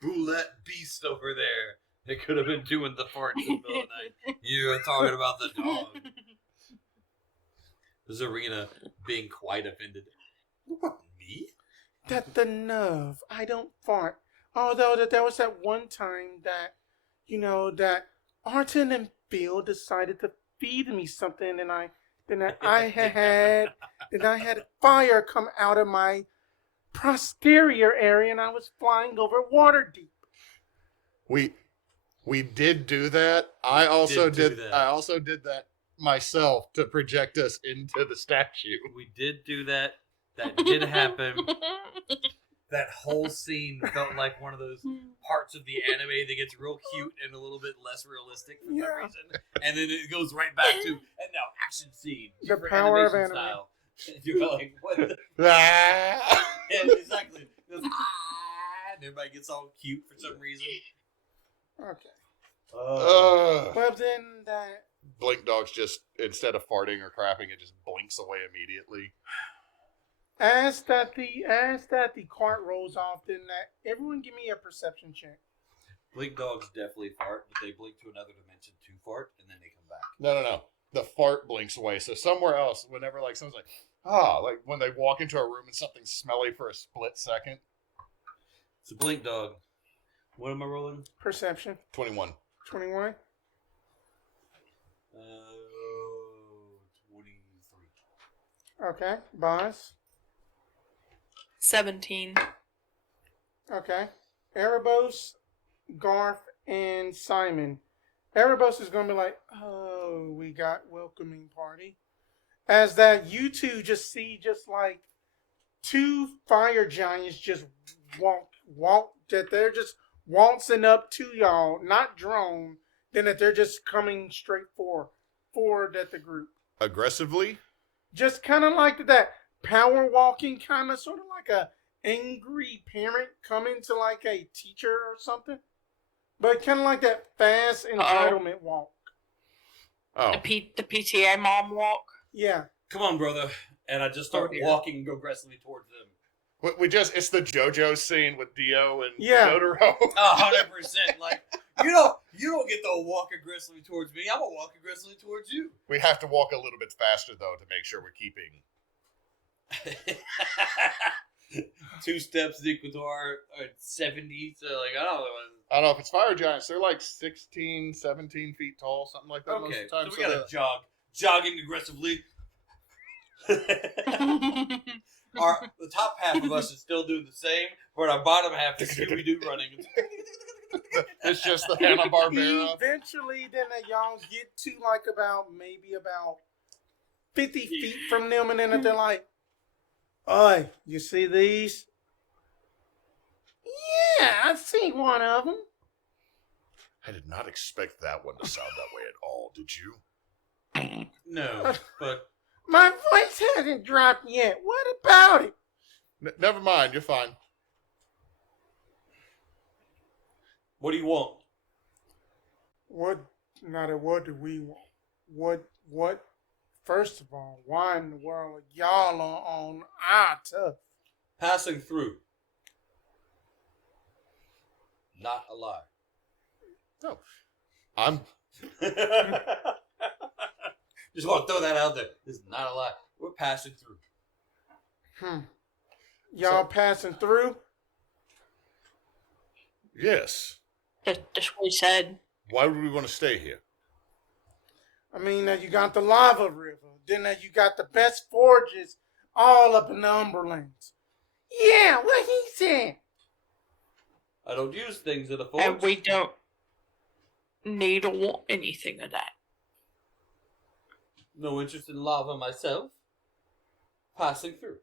boulette beast over there that could have been doing the farts in the middle of the night. You're talking about the dog. Zarina being quite offended. What, me? That the nerve. I don't fart. Although that there was that one time that, that Arton and Phil decided to feed me something, and I had fire come out of my posterior area, and I was flying over water deep. We did do that. I also did that. I also did that myself to project us into the statue. We did do that. That did happen. That whole scene felt like one of those parts of the anime that gets real cute and a little bit less realistic for some reason. And then it goes right back to, and now action scene. The power of anime. Style. And you're like, what the? Ah! Yeah, exactly. It goes, and everybody gets all cute for some reason. Okay. Ugh. Well, then that... Blink Dog's just, instead of farting or crapping, it just blinks away immediately. As that the cart rolls off, then that everyone give me a perception check. Blink dogs definitely fart, but they blink to another dimension to fart, and then they come back. No. The fart blinks away. So somewhere else, whenever like someone's like, like when they walk into a room and something's smelly for a split second. It's a blink dog. What am I rolling? Perception. 21. 21. 23. Okay. Boss. 17. Okay. Erebos, Garf, and Simon. Erebos is going to be like, oh, we got welcoming party. As that you two just see just like two fire giants just walk, that they're just waltzing up to y'all, not drone, then that they're just coming straight forward at the group. Aggressively? Just kind of like that power walking, kind of sort of like a angry parent coming to like a teacher or something. But kind of like that fast entitlement walk. Oh. The PTA mom walk. Yeah. Come on, brother. And I just start walking aggressively towards them. It's the JoJo scene with Dio and Totoro. 100%. Like, you don't get to walk aggressively towards me. I'm going to walk aggressively towards you. We have to walk a little bit faster, though, to make sure we're keeping... 2 steps is equal to our 70, so like, I don't know if it's fire giants. They're like 16, 17 feet tall, something like that most okay, of the time. so we gotta jogging aggressively. The top half of us is still doing the same, but our bottom half is Scooby-Doo running. It's just the Hanna-Barbera. Eventually, then y'all get to like about 50 feet from them, and then they're like, "Oi, you see these?" Yeah, I see one of them. I did not expect that one to sound that way at all, did you? No, but... My voice hasn't dropped yet. What about it? Never mind, you're fine. What do you want? What do we want? What? First of all, why in the world y'all are on our turf? Passing through. Not a lie. No. I'm... Just want to throw that out there. This is not a lie. We're passing through. Y'all passing through? Yes. That's what he said. Why would we want to stay here? I mean, you got the lava river. Then you got the best forges all up in the Umberlands. Yeah, what he said. I don't use things in the forge. And we don't need or want anything of that. No interest in lava myself. Passing through.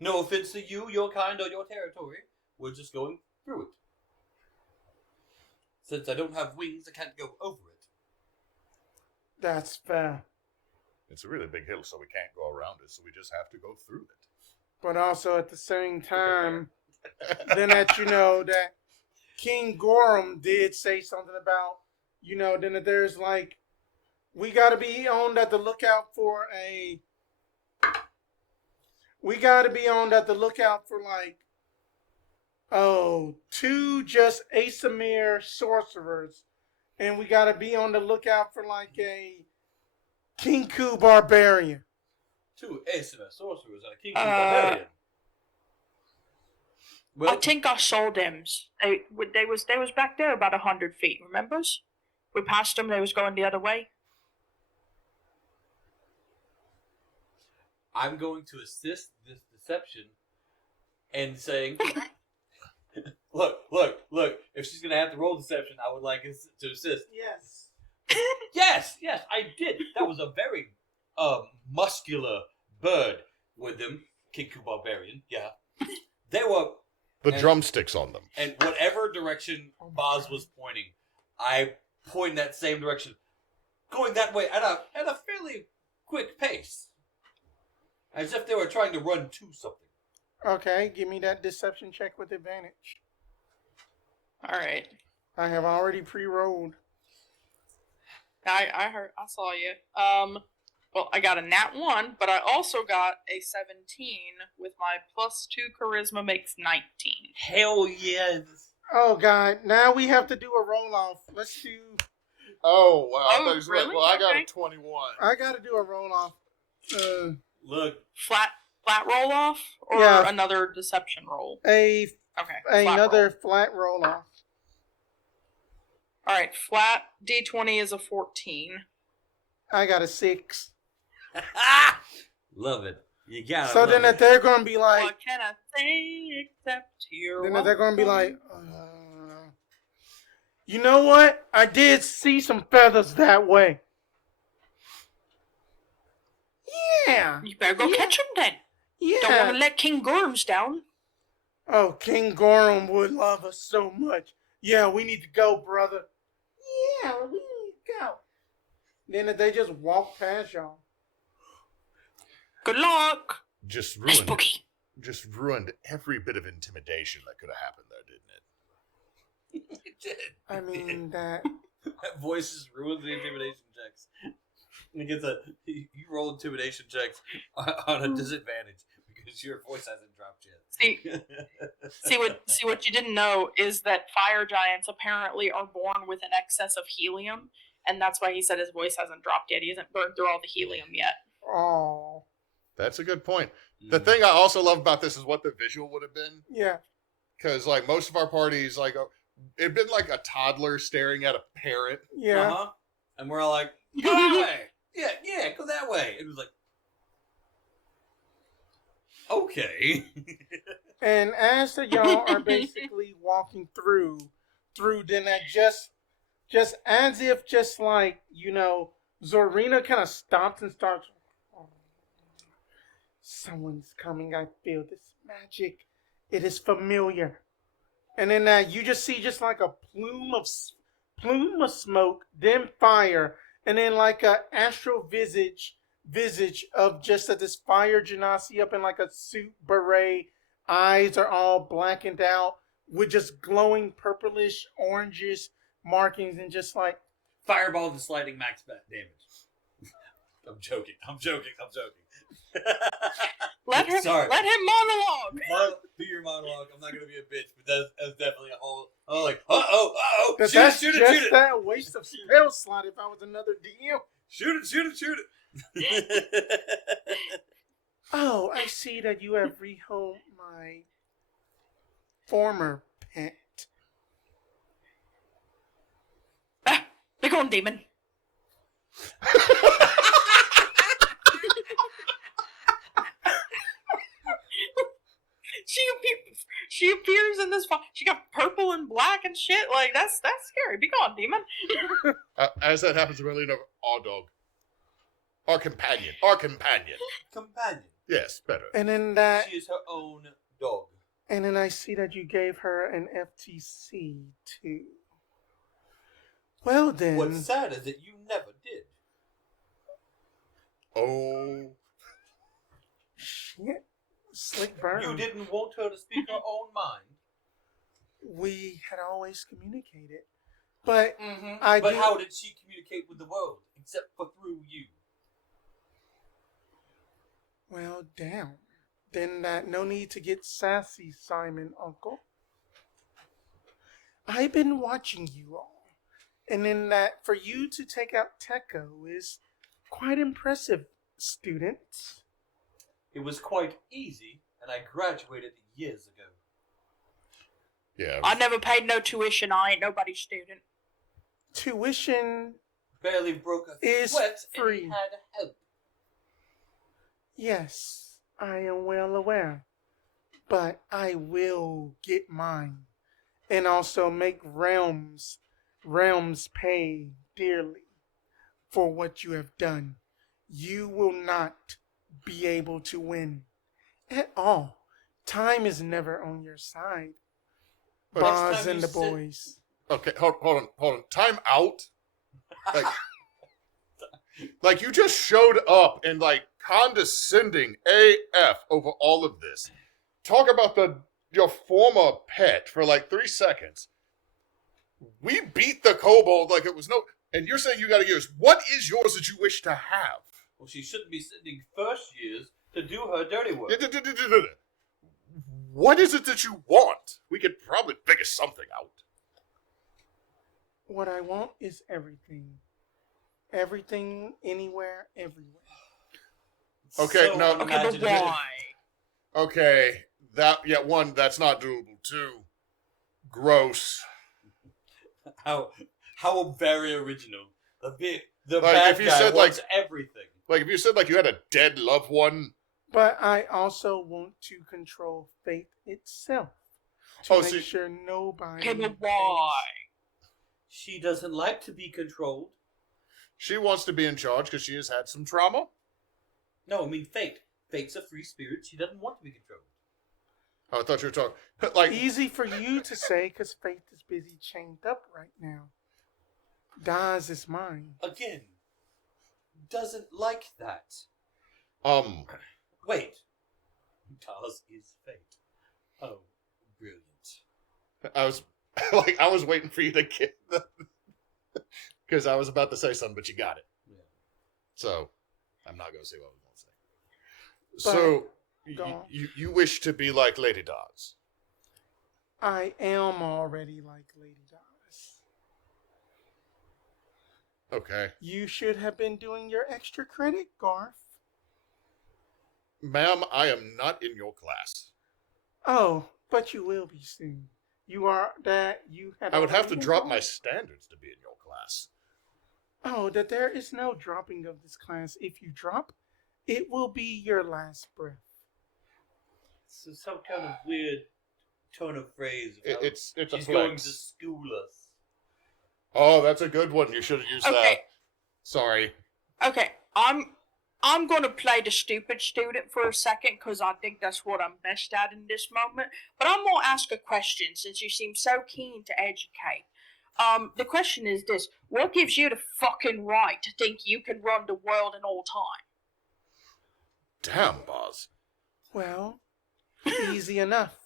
No offense to you, your kind, or your territory. We're just going through it. Since I don't have wings, I can't go over it. That's fair. It's a really big hill, so we can't go around it, so we just have to go through it. But also at the same time, then that that King Gorham did say something about, then that there's like, we got to be on the lookout for like, 2 just Asamir sorcerers. And we got to be on the lookout for like a Kinku barbarian. 2 asymmetric sorcerers and a king barbarian. Well, I think I saw them. They was back there about 100 feet. Remembers? We passed them. They was going the other way. I'm going to assist this deception and saying, look. If she's gonna have to roll deception, I would like us to assist. Yes. Yes, I did. That was a very muscular bird with them, Kinku Barbarian. Yeah, they were The drumsticks on them. and whatever direction Boz was pointing, I point that same direction, going that way at a fairly quick pace, as if they were trying to run to something. Okay, give me that deception check with advantage. All right. I have already pre-rolled. I saw you. Well, I got a nat 1, but I also got a 17 with my +2 charisma makes 19. Hell yes! Oh God! Now we have to do a roll-off. Let's do. Oh, wow. I Oh, thought you said, really? well, I got Okay. a 21. I got to do a roll-off. Look, Flat roll off or Yeah. another deception roll. Okay, flat another roll. flat roll-off. All right, flat D20 is a 14. I got a 6. love it. You got it. So then that they're gonna be like, What can I say except you're then they're gonna be like, welcome? you know what? I did see some feathers that way. Yeah. You better go catch him then. Yeah. Don't want to let King Gorms down. Oh, King Gorum would love us so much. Yeah, we need to go, brother. Yeah, we need to go. Then they just walk past y'all. Good luck. Just Hey, ruined, Spooky. just ruined every bit of intimidation that could have happened there, didn't it? It did. I mean, that. That voice just ruins the intimidation checks. It gets you roll intimidation checks on a disadvantage because your voice hasn't dropped yet. See what you didn't know is that fire giants apparently are born with an excess of helium, and that's why he said his voice hasn't dropped yet. He hasn't burned through all the helium yet. Oh. That's a good point. The thing I also love about this is what the visual would have been. Yeah. Because, like, most of our parties, like, it'd been like a toddler staring at a parrot. Yeah. Uh-huh. And we're all like, go that way. Yeah, go that way. It was like, okay. And as the y'all are basically walking through, then that just as if just like, Zorina kind of stops and starts. Someone's coming. I feel this magic. It is familiar. And then you just see just like a plume of smoke, then fire, and then like a astral visage of just this fire genasi up in like a suit beret. Eyes are all blackened out with just glowing purplish, orangish markings, and just like Fireball and sliding max damage. I'm joking. Let him monologue. Do your monologue. I'm not gonna be a bitch, but that's definitely a whole. Oh, like, uh-oh. But Shoot that's it. just that waste of spell slot if I was another DM. Shoot it. Oh, I see that you have rehomed my former pet. Be gone, demon. She appears in this. She got purple and black and shit. Like that's scary. Be gone, demon. As that happens, we're leaning over. Our dog. Our companion. Companion. Yes, better. And then She is her own dog. and then I see that you gave her an FTC too. Well then. What's sad is that you never did. Oh. Shit. Slick burn. You didn't want her to speak her own mind. We had always communicated. But But how did she communicate with the world except for through you? well, damn. Then no need to get sassy, Simon, Uncle. I've been watching you all. And then for you to take out Techo is quite impressive, students. It was quite easy, and I graduated years ago. Yeah. I never paid no tuition. I ain't nobody's student. Tuition Barely broke a is sweat, free. and he had help. Yes, I am well aware. But I will get mine. And also make realms pay dearly for what you have done. You will not be able to win at all. Time is never on your side. But Boz time and you the sit- boys. Okay, hold on. Time out. Like you just showed up and like condescending AF over all of this. Talk about your former pet for like 3 seconds. We beat the kobold like it was no, and you're saying you got to use. What is yours that you wish to have? Well, she shouldn't be sending first years to do her dirty work. What is it that you want? We could probably figure something out. What I want is everything. Everything, anywhere, everywhere. Okay, So no- Okay, but unimaginative. why? Okay, one, that's not doable. 2, gross. How very original. The Like, bad if you guy said, wants like- everything. Like if you said like you had a dead loved one. But I also want to control fate itself. To Oh, make so- sure nobody. Okay, but why? She doesn't like to be controlled. She wants to be in charge because she has had some trauma. No, I mean fate. Fate's a free spirit. She doesn't want to be controlled. Oh, I thought you were talking like Easy for you to say because Faith is busy chained up right now. Daz is mine. Again, doesn't like that. Wait. Daz is fate. Oh, brilliant. I was waiting for you to get the because I was about to say something, but you got it. Yeah. So I'm not going to say what I was going to say. But- So Go on. you wish to be like Lady Daz. I am already like Lady Daz. Okay. You should have been doing your extra credit, Garf. Ma'am, I am not in your class. Oh, but you will be soon. You are that you had. I would have to already drop my enrolled. standards to be in your class. Oh, that there is no dropping of this class. If you drop, it will be your last breath. So some kind of weird tone of phrase. Of how It's a she's going flex. to school us. Oh, that's a good one. You should have used that. Okay, Sorry. okay. I'm gonna play the stupid student for a second because I think that's what I'm best at in this moment. But I'm gonna ask a question since you seem so keen to educate. The question is this: what gives you the fucking right to think you can run the world in all time? Damn, boss. Well, easy enough.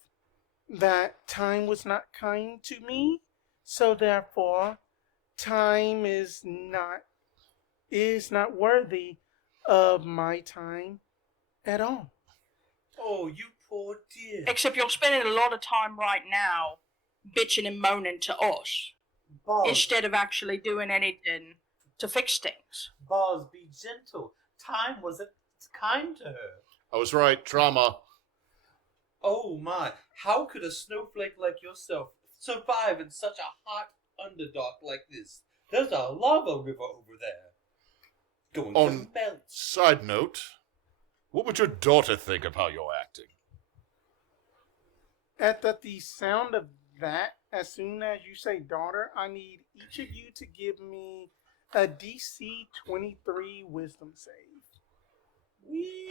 That time was not kind to me, so therefore, time is not worthy of my time at all. Oh, you poor dear. Except you're spending a lot of time right now bitching and moaning to us Boz, instead of actually doing anything to fix things. Boz, be gentle. Time wasn't kind to her. I was right. Trauma. Oh my, how could a snowflake like yourself survive in such a hot underdark like this? There's a lava river over there. Going On- to melt. Side note, what would your daughter think of how you're acting? At the sound of that, as soon as you say daughter, I need each of you to give me a DC 23 wisdom save. Whee!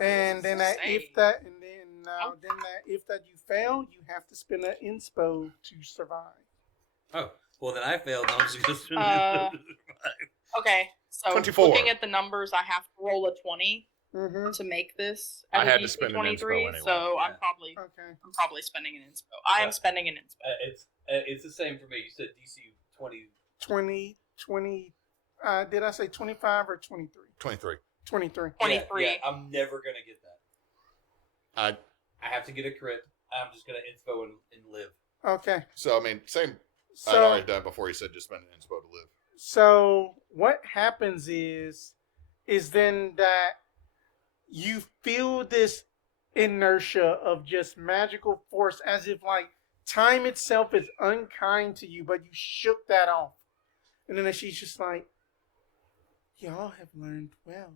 And then that, if Save. that, and then that, if that you fail, you have to spend an inspo to survive. Oh, well then I failed. I'm just Okay, so 24. looking at the numbers, I have to roll a 20 Mm-hmm. to make this. I at a had to DC spend an 23, inspo anyway. so I'm Yeah. probably spending an inspo. I am Yeah. spending an inspo. it's the same for me. You said DC 20. 20, did I say 25 or 23? 23. 23. 23. Yeah, I'm never gonna get that. I I have to get a crit. I'm just gonna inspo and live. Okay. So, I mean, same. I'd So, already done before he said just spend an inspo to live. so what happens is then that you feel this inertia of just magical force as if like time itself is unkind to you, but you shook that off. And then she's just like, y'all have learned well.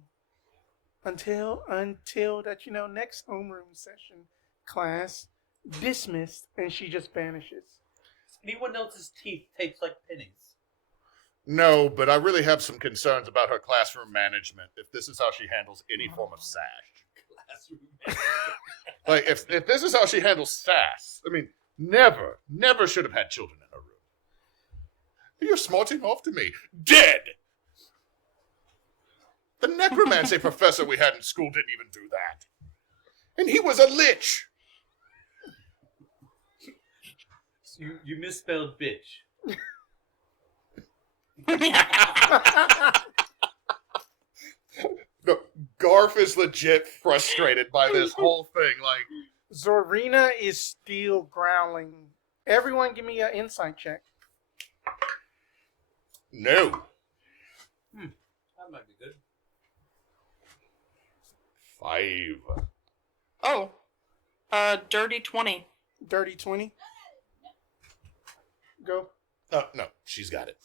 Until that, next homeroom session, class dismissed, and she just vanishes. Anyone else's teeth taste like pennies? No, but I really have some concerns about her classroom management if this is how she handles any form of sash. Like, if this is how she handles sass, I mean, never should have had children in her room. You're smarting off to me. Dead! The necromancy professor we had in school didn't even do that. And he was a lich! You misspelled bitch. No, Garf is legit frustrated by this whole thing. Like, Zorina is still growling. Everyone give me an insight check. no. That might be good. 5. Oh. Dirty 20. Dirty 20. Go. No, she's got it.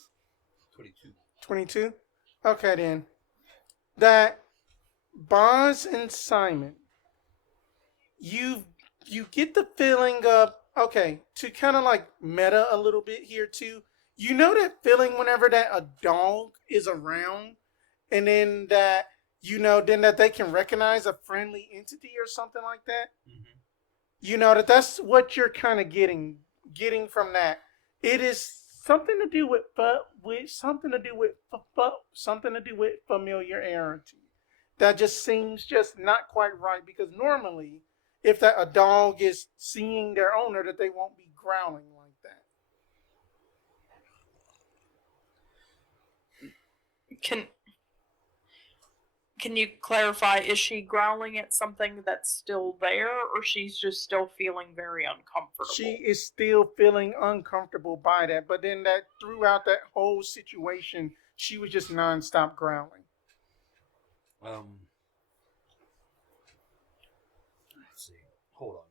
22. 22. Okay, then. That Boz and Simon, you get the feeling of, okay, to kind of like meta a little bit here too. You know that feeling whenever that a dog is around, and then that then that they can recognize a friendly entity or something like that. Mm-hmm. You know that's what you're kind of getting from that. It is something to do with familiarity. That just seems just not quite right, because normally, if that a dog is seeing their owner, that they won't be growling like that. Can you clarify, is she growling at something that's still there, or she's just still feeling very uncomfortable? She is still feeling uncomfortable by that, but then that throughout that whole situation, she was just nonstop growling. Let's see. Hold on.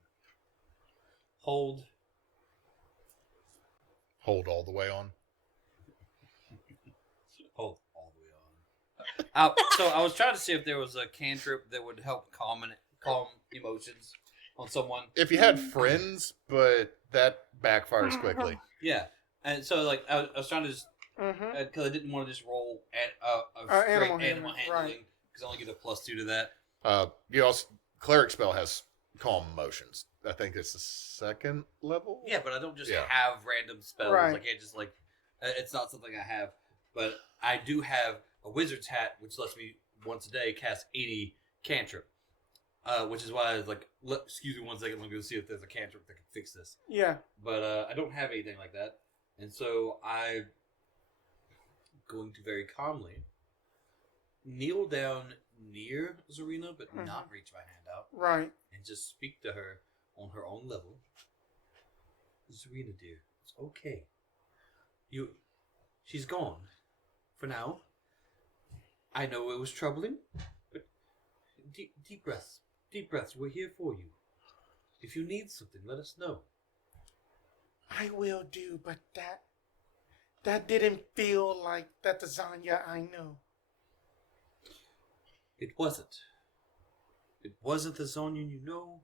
Hold all the way on. Hold all the way on. So I was trying to see if there was a cantrip that would help calm emotions on someone. If you had friends, but that backfires quickly. Yeah, and so like I was trying to just because I didn't want to just roll at a straight animal handling right. because I only get a +2 to that. You also cleric spell has calm emotions. I think it's the 2nd level. Yeah, but I don't just have random spells. Right. I can't just it's not something I have. But I do have a wizard's hat, which lets me once a day cast 80 cantrip. Which is why I was like, excuse me one second, let me go see if there's a cantrip that can fix this. Yeah. But I don't have anything like that. And so I'm going to very calmly kneel down near Zorina, but not reach my hand out. Right. And just speak to her on her own level. Zorina, dear, it's okay. She's gone. For now. I know it was troubling, but deep breaths. Deep breaths. We're here for you. If you need something, let us know. I will do, but that didn't feel like that the Zanya I know. It wasn't. It wasn't the Zanya you know.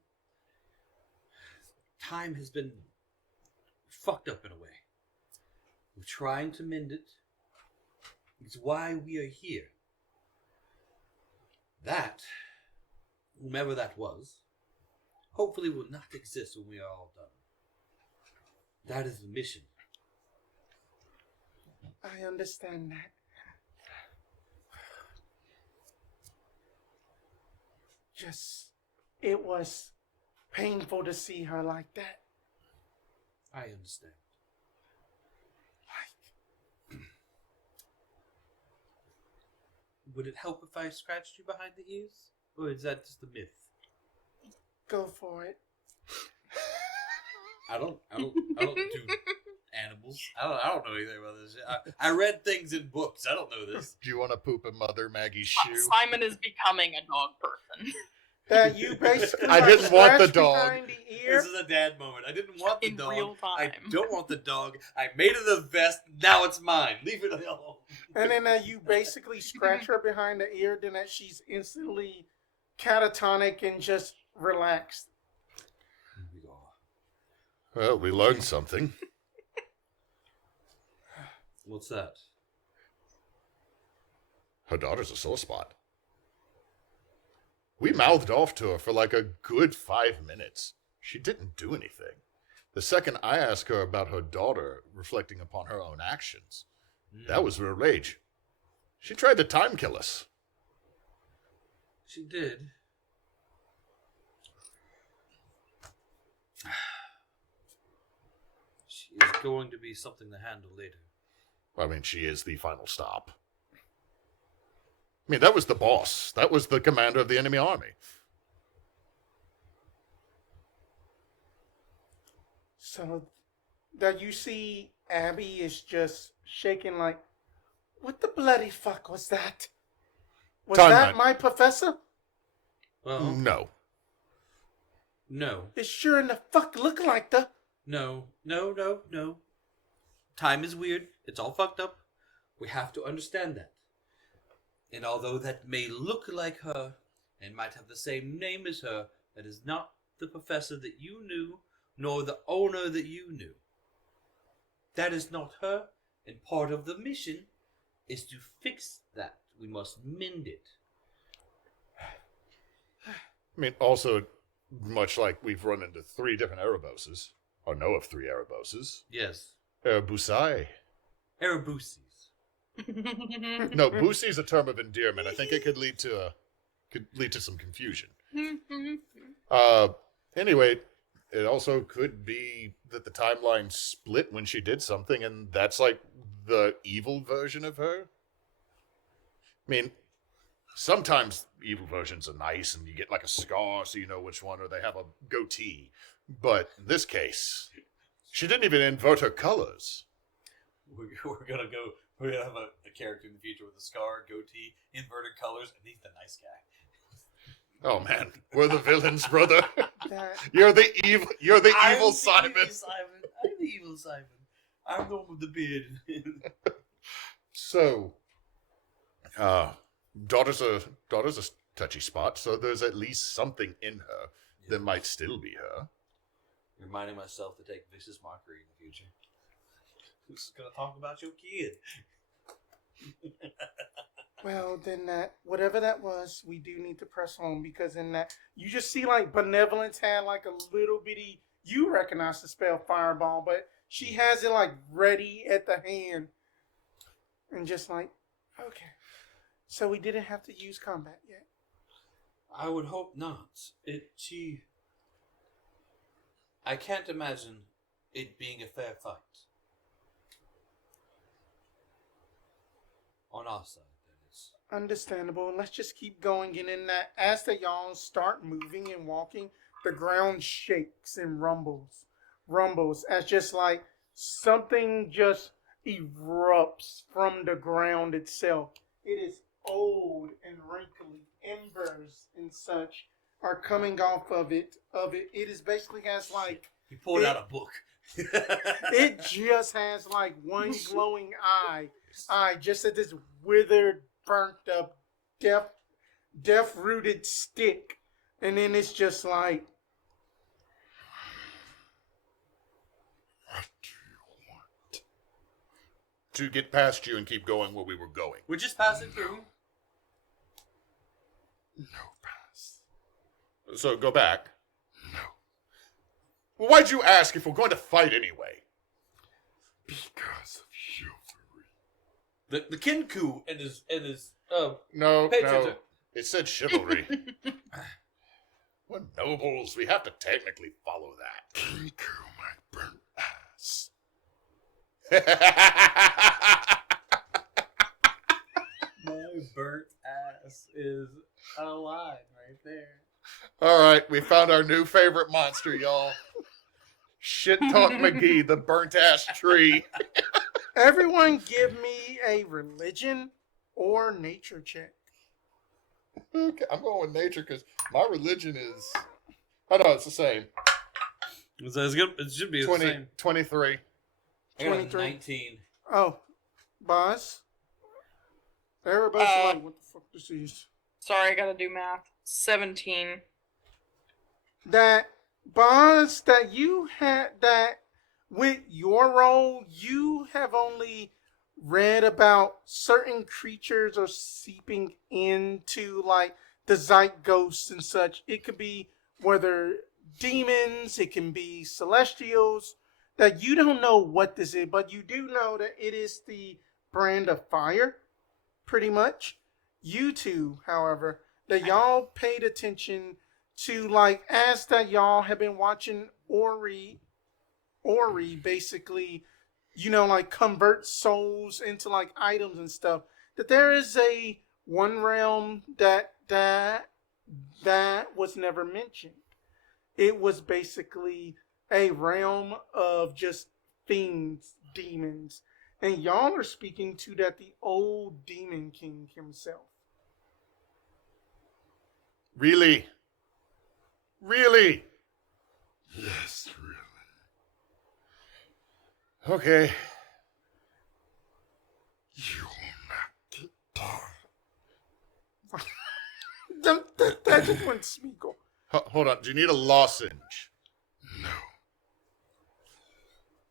Time has been fucked up in a way. We're trying to mend it. It's why we are here. That, whomever that was, hopefully will not exist when we are all done. That is the mission. I understand that. It was painful to see her like that. I understand. Would it help if I scratched you behind the ears? Or is that just a myth? Go for it. I don't do animals. I don't know anything about this. I read things in books. I don't know this. Do you want to poop in Mother Maggie's shoe? Simon is becoming a dog person. That you basically I didn't want the scratch dog. behind the ear. This is a dad moment. I didn't want the In dog. real time. I don't want the dog. I made it a vest. Now it's mine. Leave it alone. And then you basically scratch her behind the ear, then that she's instantly catatonic and just relaxed. Well, we learned something. What's that? Her daughter's a sore spot. We mouthed off to her for like a good 5 minutes. She didn't do anything. The second I asked her about her daughter reflecting upon her own actions, that was her rage. She tried to time kill us. She did. She is going to be something to handle later. I mean, she is the final stop. I mean, that was the boss. That was the commander of the enemy army. So that you see Abby is just shaking like, what the bloody fuck was that? Was Time that out. my professor? Well, No. no. It sure in the fuck looked like the... No. Time is weird. It's all fucked up. We have to understand that. And although that may look like her and might have the same name as her, that is not the professor that you knew, nor the owner that you knew. That is not her, and part of the mission is to fix that. We must mend it. I mean, also, much like we've run into 3 different Ereboses, or know of 3 Ereboses. Yes. Erebusai. Erebuses. No, Boosie is a term of endearment. I think it could lead to some confusion. Anyway, it also could be that the timeline split when she did something, and that's like the evil version of her. I mean, sometimes evil versions are nice, and you get like a scar so you know which one, or they have a goatee. But in this case, she didn't even invert her colors. We're gonna have a character in the future with a scar, goatee, inverted colors, and he's the nice guy. Oh man, we're the villains, brother. That, You're the evil. You're the I'm evil the Simon. evil Simon. I'm the evil Simon. I'm the one with the beard. So, daughter's a touchy spot. So there's at least something in her that might still be her. Reminding myself to take vicious mockery in the future. Who's gonna talk about your kid? well, then that, whatever that was, we do need to press on because in that, you just see like Benevolence had like a little bitty, you recognize the spell Fireball, but she has it like ready at the hand. And just like, okay. So we didn't have to use combat yet. I would hope not. I can't imagine it being a fair fight. On our side, that is. Understandable. Let's just keep going. And in that, as the y'all start moving and walking, the ground shakes and rumbles. Rumbles as just like something just erupts from the ground itself. It is old and wrinkly. Embers and such are coming off of it. It is basically has like... He pulled out a book. It just has like one glowing eye, just at this withered, burnt up, death-rooted stick. And then it's just like... What do you want? To get past you and keep going where we were going. We're just passing through. No pass. So go back. No. Well, why'd you ask if we're going to fight anyway? Because of chivalry. The Kinku and his No, patrons no. It said chivalry. We're nobles. We have to technically follow that. Kinku, my burnt ass. My burnt ass is a line right there. All right, we found our new favorite monster, y'all. Shit Talk McGee, the burnt ass tree. Everyone give me a religion or nature check. Okay, I'm going with nature because my religion is. Oh no, it's the same. So it's good. It should be the same. 23. I got a 23. 19. Oh, boss. Everybody's like, what the fuck this is? Sorry, I gotta do math. 17. That bonds that you had that with your role, you have only read about certain creatures or seeping into like the zeitghosts and such. It could be whether demons, it can be celestials, that you don't know what this is, but you do know that it is the brand of fire, pretty much. You two, however, that y'all paid attention to, like, as that y'all have been watching Ori basically, like convert souls into like items and stuff, that there is a one realm that was never mentioned. It was basically a realm of just fiends, demons. And y'all are speaking to that the old demon king himself. Really? Really? Yes, really. Okay. You will not get down. That just went Smeagol. Hold on. Do you need a lozenge? No.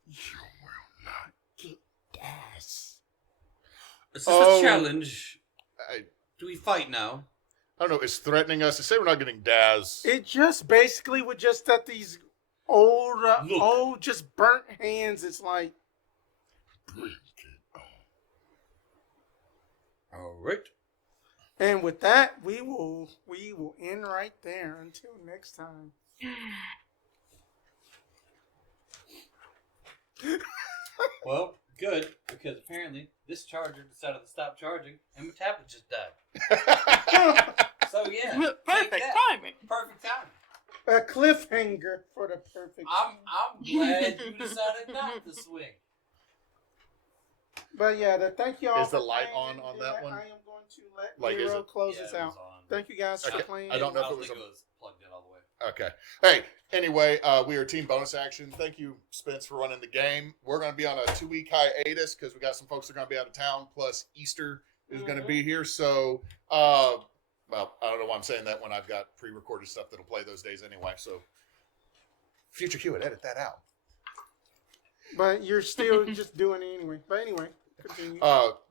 You will not get das. Is this Oh. a challenge? I Do we fight now? don't know. It's threatening us. They say we're not getting Daz. It just basically was just that these old, just burnt hands. It's like, Bring it on. All right. and with that, we will end right there until next time. Well, good, because apparently this charger decided to stop charging and my tablet just died. So yeah, take Perfect that. timing. Perfect timing. A cliffhanger for the perfect. I'm glad you decided not to swing. But yeah, thank you all. Is the for light playing, on and that one? I am going to let Like, is Miro it- close Yeah, us it out. was on. Thank you guys for Okay. playing. I don't know if I it don't was think a- it was plugged in all the way. Okay. Hey, anyway, we are Team Bonus Action. Thank you, Spence, for running the game. We're going to be on a 2-week hiatus because we got some folks that are going to be out of town, plus Easter is going to be here. So, well, I don't know why I'm saying that when I've got pre-recorded stuff that'll play those days anyway. So, future Q would edit that out. But you're still just doing it anyway. But anyway, continue.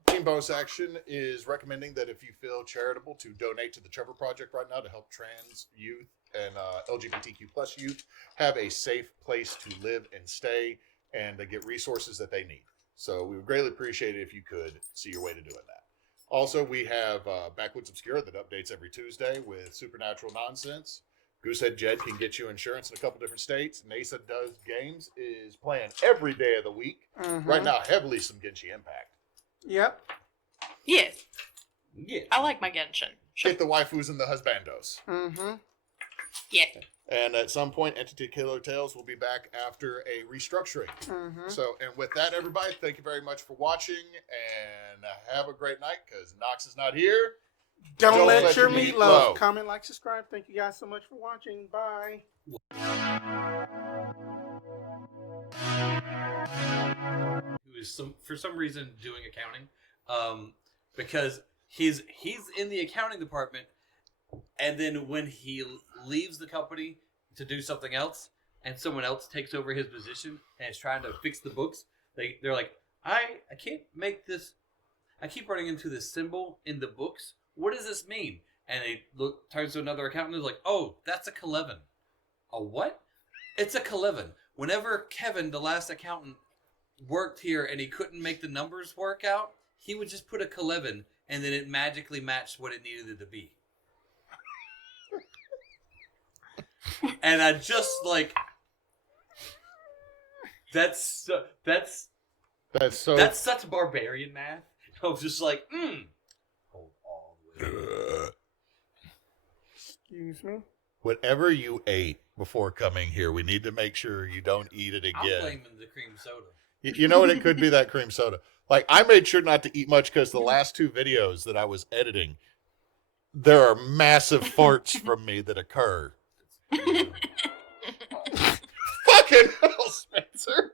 Team Bonus Action is recommending that if you feel charitable to donate to the Trevor Project right now to help trans youth and LGBTQ plus youth have a safe place to live and stay and to get resources that they need. So we would greatly appreciate it if you could see your way to doing that. Also, we have Backwoods Obscura that updates every Tuesday with supernatural nonsense. Goosehead Jed can get you insurance in a couple different states. Neysadoes Games is playing every day of the week. Mhm. Right now, heavily some Genshin Impact. Yep. Yes, Yeah. I like my Genshin. Get the waifus and the husbandos. Mm-hmm. Yeah. And at some point, Entity Killer Tales will be back after a restructuring. Mm-hmm. So, and with that, everybody, thank you very much for watching, and have a great night, because Nox is not here. Don't let your meat meatloaf. loaf. Comment, like, subscribe. Thank you guys so much for watching. Bye. Who is for some reason doing accounting, because he's in the accounting department, and then when he leaves the company to do something else, and someone else takes over his position and is trying to fix the books, they're like, I can't make this. I keep running into this symbol in the books. What does this mean? And he turns to another accountant and is like, oh, that's a Kelevin. A what? It's a Kelevin. Whenever Kevin, the last accountant, worked here and he couldn't make the numbers work out, he would just put a Kelevin and then it magically matched what it needed it to be. And I just like, that's such barbarian math. I was just like, hold all the way. Excuse me. whatever you ate before coming here, we need to make sure you don't eat it I'm again. blaming the cream soda. You know what? It could be that cream soda. Like, I made sure not to eat much because the last 2 videos that I was editing, there are massive farts from me that occur. Fucking hell, Spencer.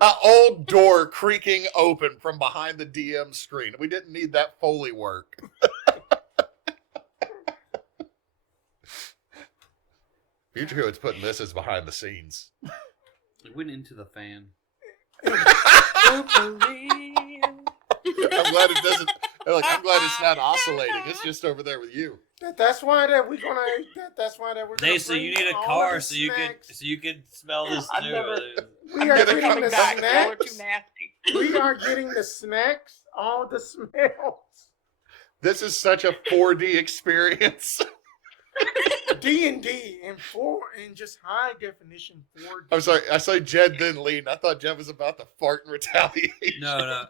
An old door creaking open from behind the DM screen. We didn't need that Foley work. Future Hood's putting this as behind the scenes. It went into the fan. I'm glad it doesn't. I'm glad it's not oscillating. It's just over there with you. That's why that we're gonna. That's why that we're gonna. Daisy, you bring need a all car of the so you snacks. could smell this I've too. never- We are getting Coming the back. Y'all are too snacks. nasty. We are getting the snacks. All the smells. This is such a 4D experience. D&D in just high definition 4D. I'm sorry. I saw Jed then lean. I thought Jed was about to fart and retaliate. No.